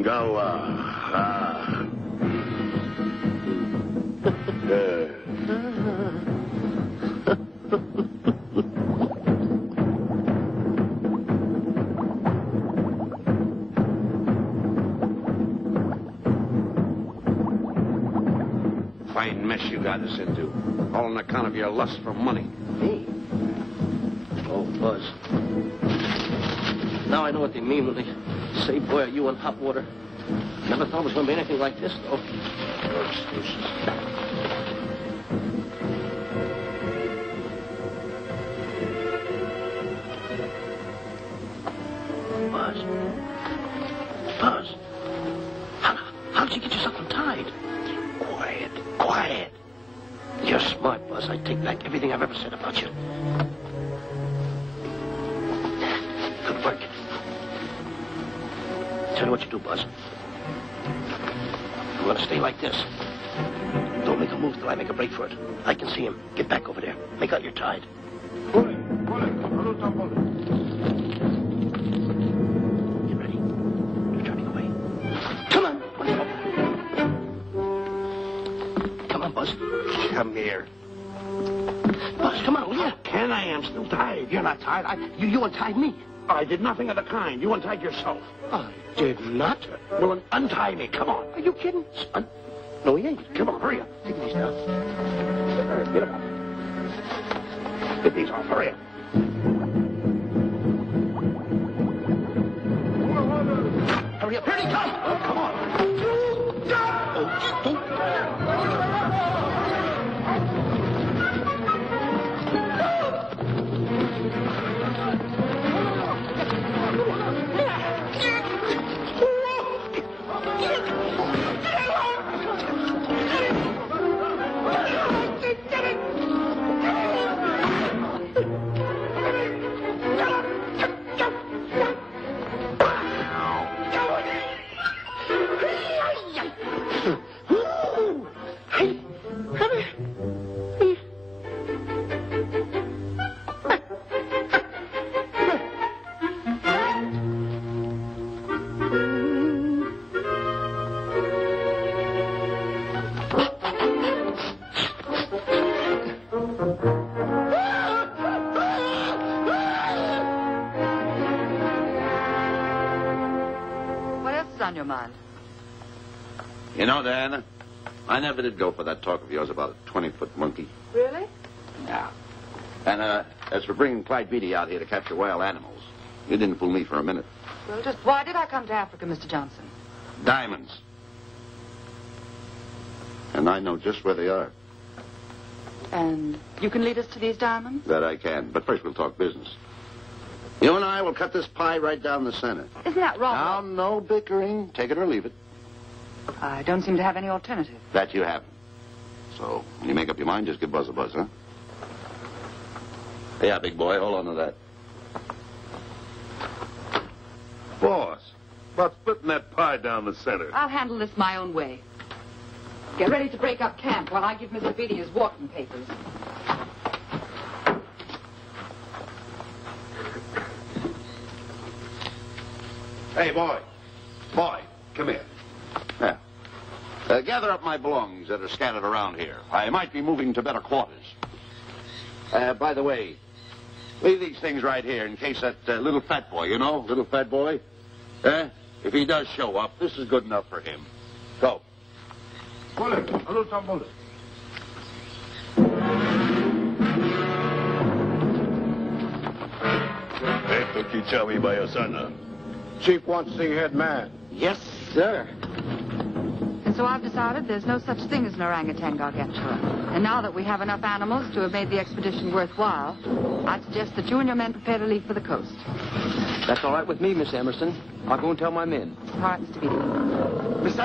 Gawa. Fine mess you got us into. All on account of your lust for money. Me? Oh, Buzz. Now I know what they mean when they say, boy, are you in hot water. Never thought it was going to be anything like this, though. No excuses. Buzz. Buzz. How did you get yourself untied? Quiet. Quiet. You're smart, Buzz. I take back everything I've ever said about you. Good work. Tell me what you do, Buzz. I'm going to stay like this. Don't make a move till I make a break for it. I can see him. Get back over there. Make out you're tied. Get ready. You're turning away. Come on. Come on, Buzz. Come here. Buzz, come on, will you? Can I am still tied. You're not tied. You untied me. I did nothing of the kind. You untied yourself. I did not. Well, then untie me. Come on. Are you kidding? No, he ain't. Come on, hurry up. Take these down. Get them off. Get these off. Hurry up. Hurry up. Here he comes. Oh, come on. On your mind? You know, Diana, I never did go for that talk of yours about a 20-foot monkey. Really? Yeah. And, as for bringing Clyde Beatty out here to capture wild animals, you didn't fool me for a minute. Well, just why did I come to Africa, Mr. Johnson? Diamonds. And I know just where they are. And you can lead us to these diamonds? That I can. But first we'll talk business. You and I will cut this pie right down the center. Isn't that wrong? Now, no bickering. Take it or leave it. I don't seem to have any alternative. That you haven't. So, when you make up your mind, just give Buzz a buzz, huh? Yeah, big boy, hold on to that. Boss, about splitting that pie down the center. I'll handle this my own way. Get ready to break up camp while I give Mr. Beatty his walking papers. Hey, boy. Boy, come here. Now, gather up my belongings that are scattered around here. I might be moving to better quarters. By the way, leave these things right here in case that little fat boy, little fat boy, if he does show up, this is good enough for him. Go. Chief wants to see head man. Yes, sir. And so I've decided there's no such thing as an orangutan gargantua. And now that we have enough animals to have made the expedition worthwhile, I'd suggest that you and your men prepare to leave for the coast. That's all right with me, Miss Emerson. I'll go and tell my men. All right, Mr. Beatty. Miss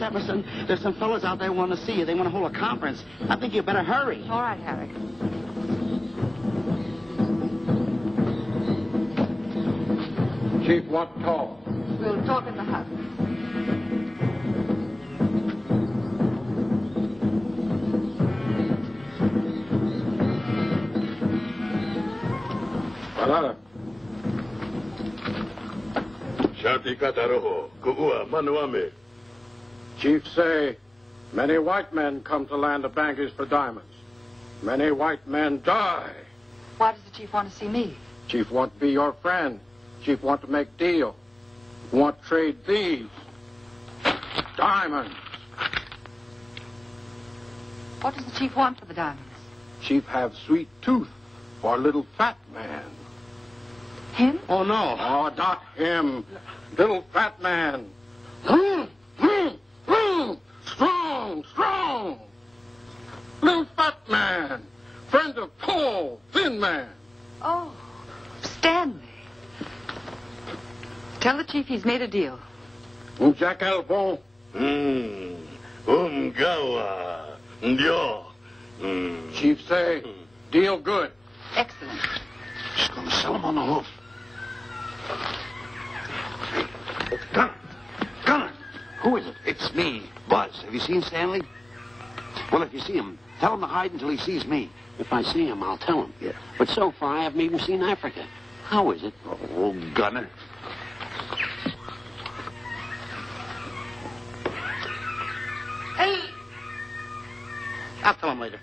Emerson, there's some fellas out there want to see you. They want to hold a conference. I think you better hurry. All right, Harry. Chief want to talk. We'll talk in the hut. Chiefs say many white men come to land of Bangers for diamonds. Many white men die. Why does the chief want to see me? Chief want to be your friend. Chief want to make deal. Want to trade these diamonds. What does the chief want for the diamonds? Chief have sweet tooth for little fat man. Him? Oh, no. Oh, not him. Little fat man. Strong, strong. Little fat man. Friend of Paul, thin man. Oh, Stanley. Tell the chief he's made a deal. Jack Albon. Gawa. Ndio. Chief say, deal good. Excellent. Just gonna sell him on the hoof. Gunner. Who is it? It's me, Buzz. Have you seen Stanley? Well, if you see him, tell him to hide until he sees me. If I see him, I'll tell him. Yeah. But so far, I haven't even seen Africa. How is it? Oh, Gunner. Hey! I'll tell him later.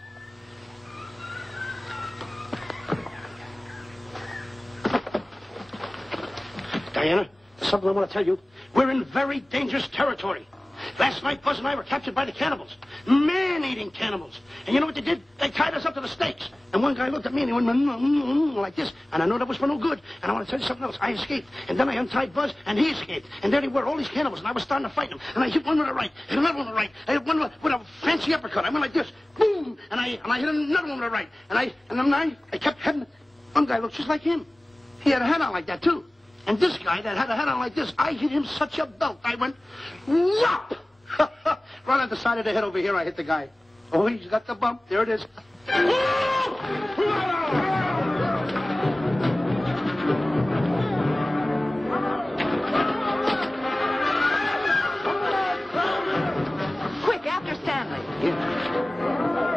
Diana, there's something I want to tell you. We're in very dangerous territory. Last night, Buzz and I were captured by the cannibals. Man-eating cannibals. And you know what they did? They tied us up to the stakes. And one guy looked at me and he went like this. And I know that was for no good. And I want to tell you something else. I escaped. And then I untied Buzz and he escaped. And there they were, all these cannibals. And I was starting to fight them. And I hit one with the right. Hit another one with the right. I hit one with a fancy uppercut. I went like this. Boom! And I hit another one with the right. And then I kept heading. One guy looked just like him. He had a hat on like that, too. And this guy that had a hat on like this, I hit him such a belt. I went, whop! Right on the side of the head over here, I hit the guy. Oh, he's got the bump. There it is. Quick, after Stanley. Yeah.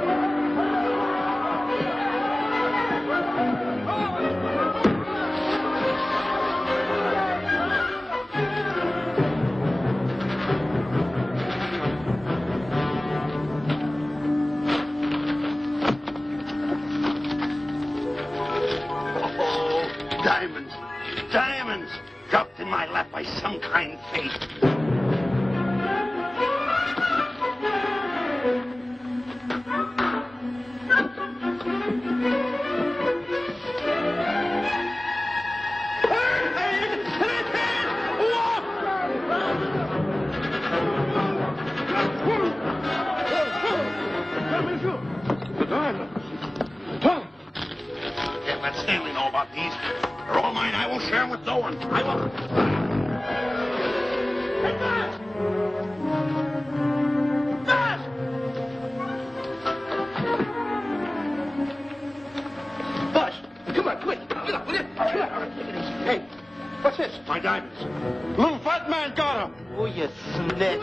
Diamonds dropped in my lap by some kind fate. Can't let Stanley know about these. They're all mine. I won't share them with no one. I won't. Hey, Buzz! Buzz! Buzz, come on, quick. Get up, will you? Get up. Hey, what's this? My diamonds. Little fat man got them. Oh, you snitch.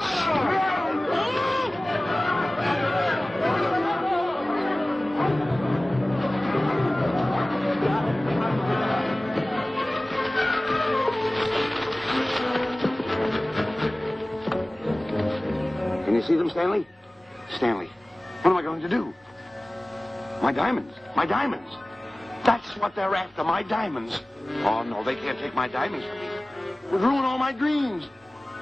Can you see them, Stanley? Stanley, what am I going to do? My diamonds. My diamonds. That's what they're after, my diamonds. Oh, no, they can't take my diamonds from me. It would ruin all my dreams.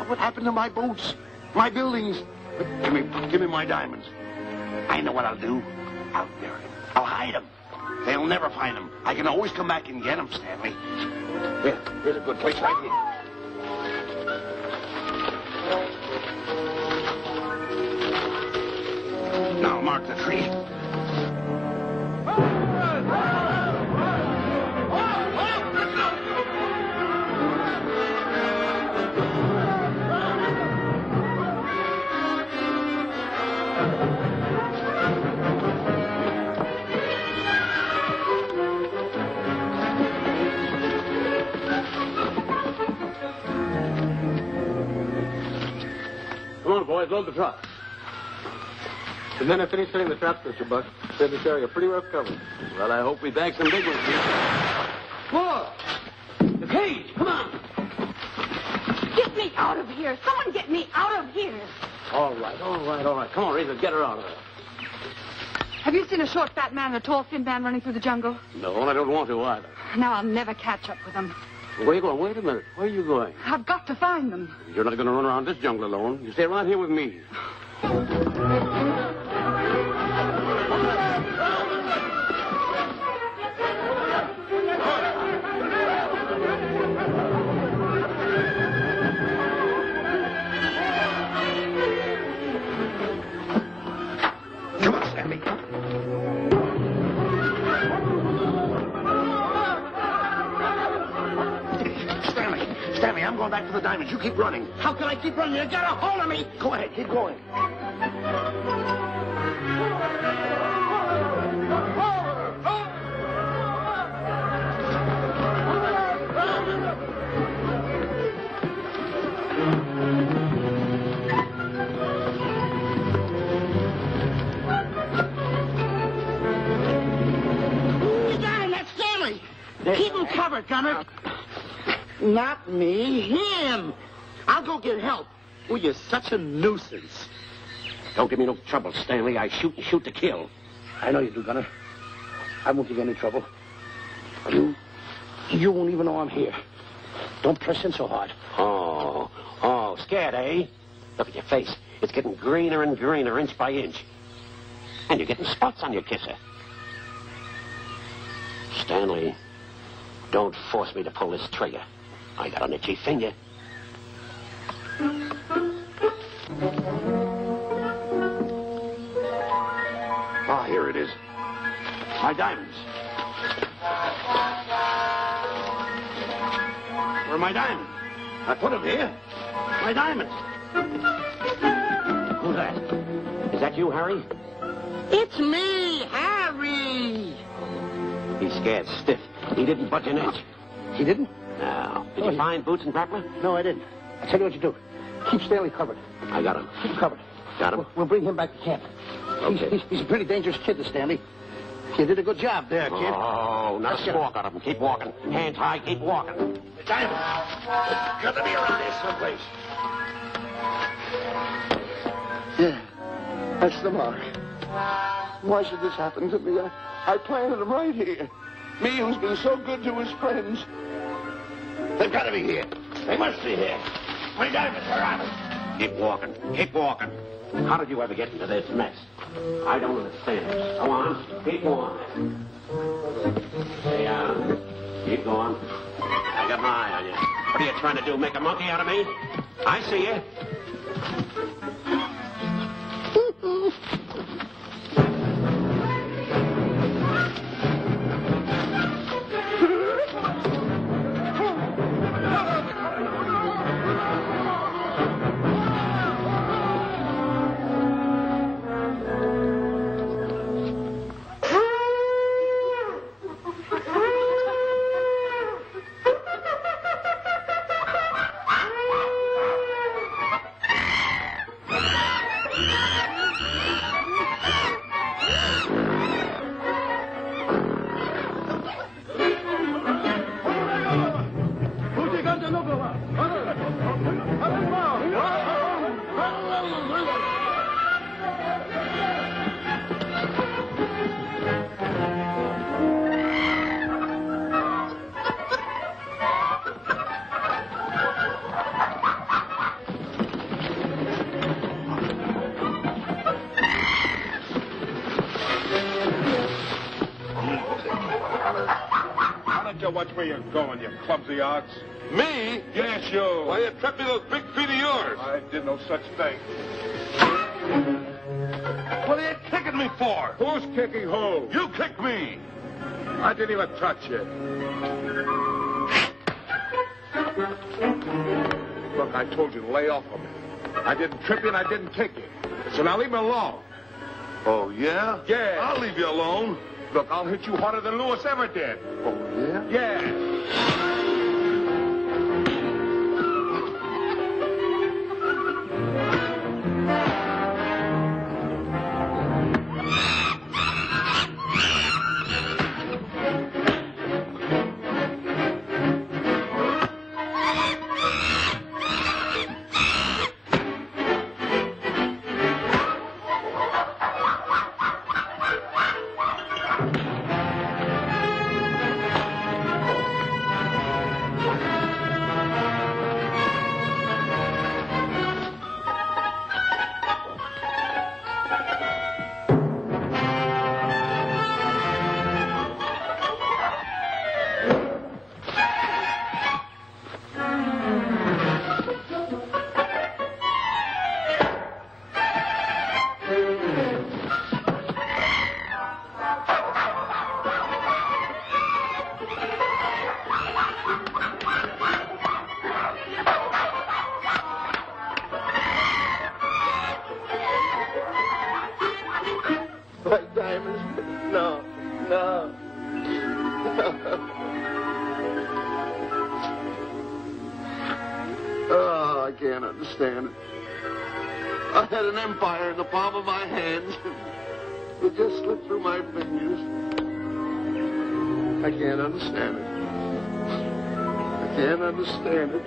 What happened to my boats? My buildings? Give me my diamonds. I know what I'll do. I'll bury them. I'll hide them. They'll never find them. I can always come back and get them, Stanley. Here's a good place right here. Now mark the tree. Come on, boys, load the truck. And then I finish filling the traps, Mr. Buck. Said this area pretty rough cover. Well, I hope we bag some big ones here. Whoa! The cage, come on! here. Someone get me out of here. All right. Come on, Razor, get her out of there. Have you seen a short, fat man and a tall, thin man running through the jungle? No, and I don't want to either. Now I'll never catch up with them. Where are you going? Wait a minute. Where are you going? I've got to find them. You're not going to run around this jungle alone. You stay right here with me. Come on, Stanley. Stanley, I'm going back to the diamonds. You keep running. How can I keep running? You got a hold of me. Go ahead, keep going. You got him. That's Stanley. Keep him covered, Gunner. Not me, him. I'll go get help. Well, you're such a nuisance. Don't give me no trouble, Stanley. I shoot and shoot to kill. I know you do, Gunner. I won't give you any trouble. You won't even know I'm here. Don't press in so hard. Oh, scared, eh? Look at your face. It's getting greener and greener, inch by inch. And you're getting spots on your kisser. Stanley, don't force me to pull this trigger. I got an itchy finger. Ah, here it is. My diamonds. Where are my diamonds? I put them here. My diamonds. Who's that? Is that you, Harry? It's me, Harry. He's scared stiff. He didn't budge an inch. He didn't? No. Did you find Boots and Grappler? No, I didn't. I'll tell you what you do. Keep Stanley covered. I got him. Keep him covered. Got him? We'll bring him back to camp. Okay. He's a pretty dangerous kid, this Stanley. You did a good job there, kid. Oh, now walk on him. Keep walking. Hands high, keep walking. The diamond. It's got to be around here someplace. Yeah, that's the mark. Why should this happen to me? I planted him right here. Me who's been so good to his friends. They've got to be here. They must be here. My diamonds are out. Keep walking. Keep walking. How did you ever get into this mess? I don't understand. Go on. Keep going. Stay down. Keep going. I got my eye on you. What are you trying to do? Make a monkey out of me? I see you. Watch where you're going, you clumsy ox. Me? Yes, you. Why, you tripped me those big feet of yours. I did no such thing. What are you kicking me for? Who's kicking who? You kicked me. I didn't even touch you. Look, I told you to lay off of me. I didn't trip you and I didn't kick you. So now leave me alone. Oh, yeah? Yeah. I'll leave you alone. Look, I'll hit you harder than Lewis ever did. Oh, yeah? Yeah. My diamonds. No. Oh, I can't understand it. I had an empire in the palm of my hands. It just slipped through my fingers. I can't understand it. I can't understand it.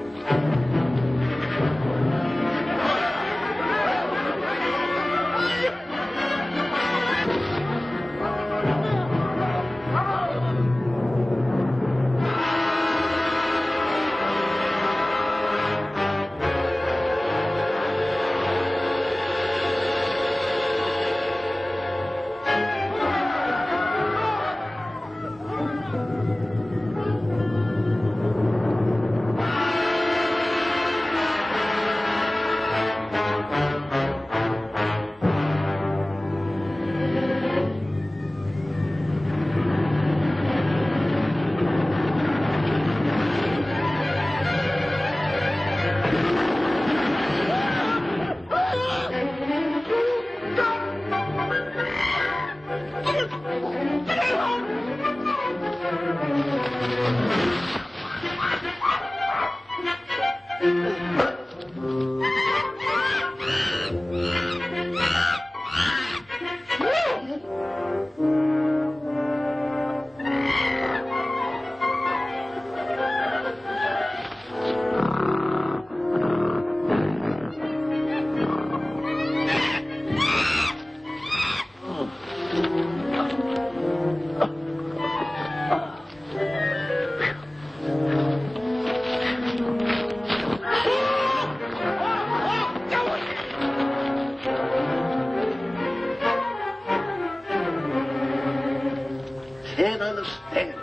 Can't understand it.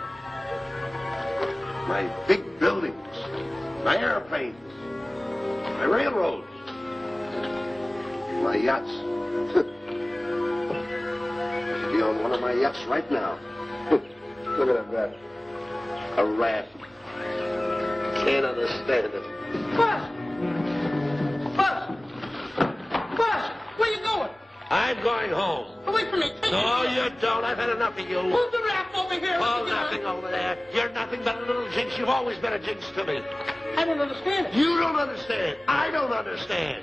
My big buildings, my airplanes, my railroads, my yachts. I should be on one of my yachts right now. Look at that. A rat. Can't understand it. Buzz! Where you going? I'm going home. Wait for me. No, you don't. I've had enough of you. Move the raft over here. Oh, nothing over there. You're nothing but a little jinx. You've always been a jinx to me. I don't understand it. You don't understand. I don't understand.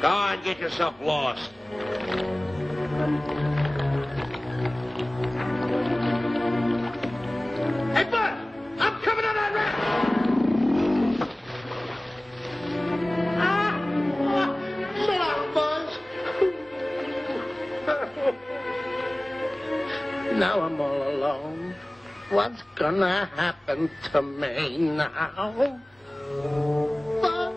Go on, get yourself lost. Hey, Bud! I'm coming on that raft! Shut up, Buzz. Now I'm all alone. What's gonna happen to me now? Buzz?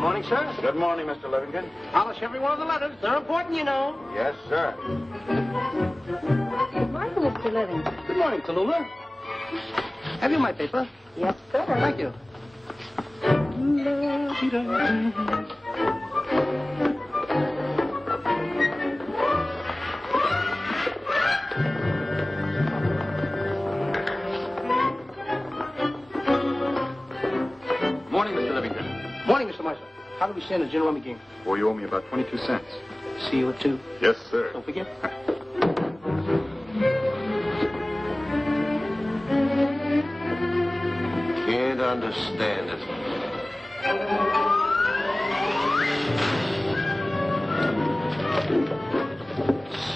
Morning, sir. Good morning, Mr. Livingston. Polish every one of the letters. They're important, you know. Yes, sir. Good morning, Mr. Livingston. Good morning, Tallulah. Have you my paper? Yes, sir. Thank you. Morning, Mr. Livingston. Morning, Mr. Marshall. How do we stand the gin rummy game? Well, you owe me about 22 cents. See you at 2. Yes, sir. Don't forget. Can't understand it.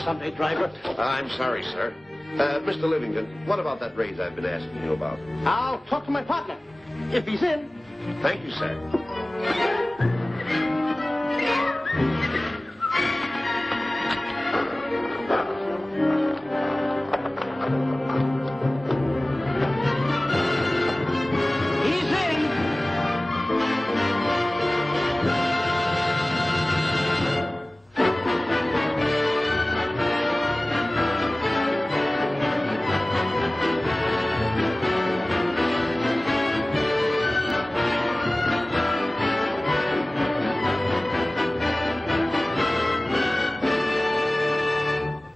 Sunday, driver. I'm sorry, sir. Mr. Livingston, what about that raise I've been asking you about? I'll talk to my partner. If he's in. Thank you, sir.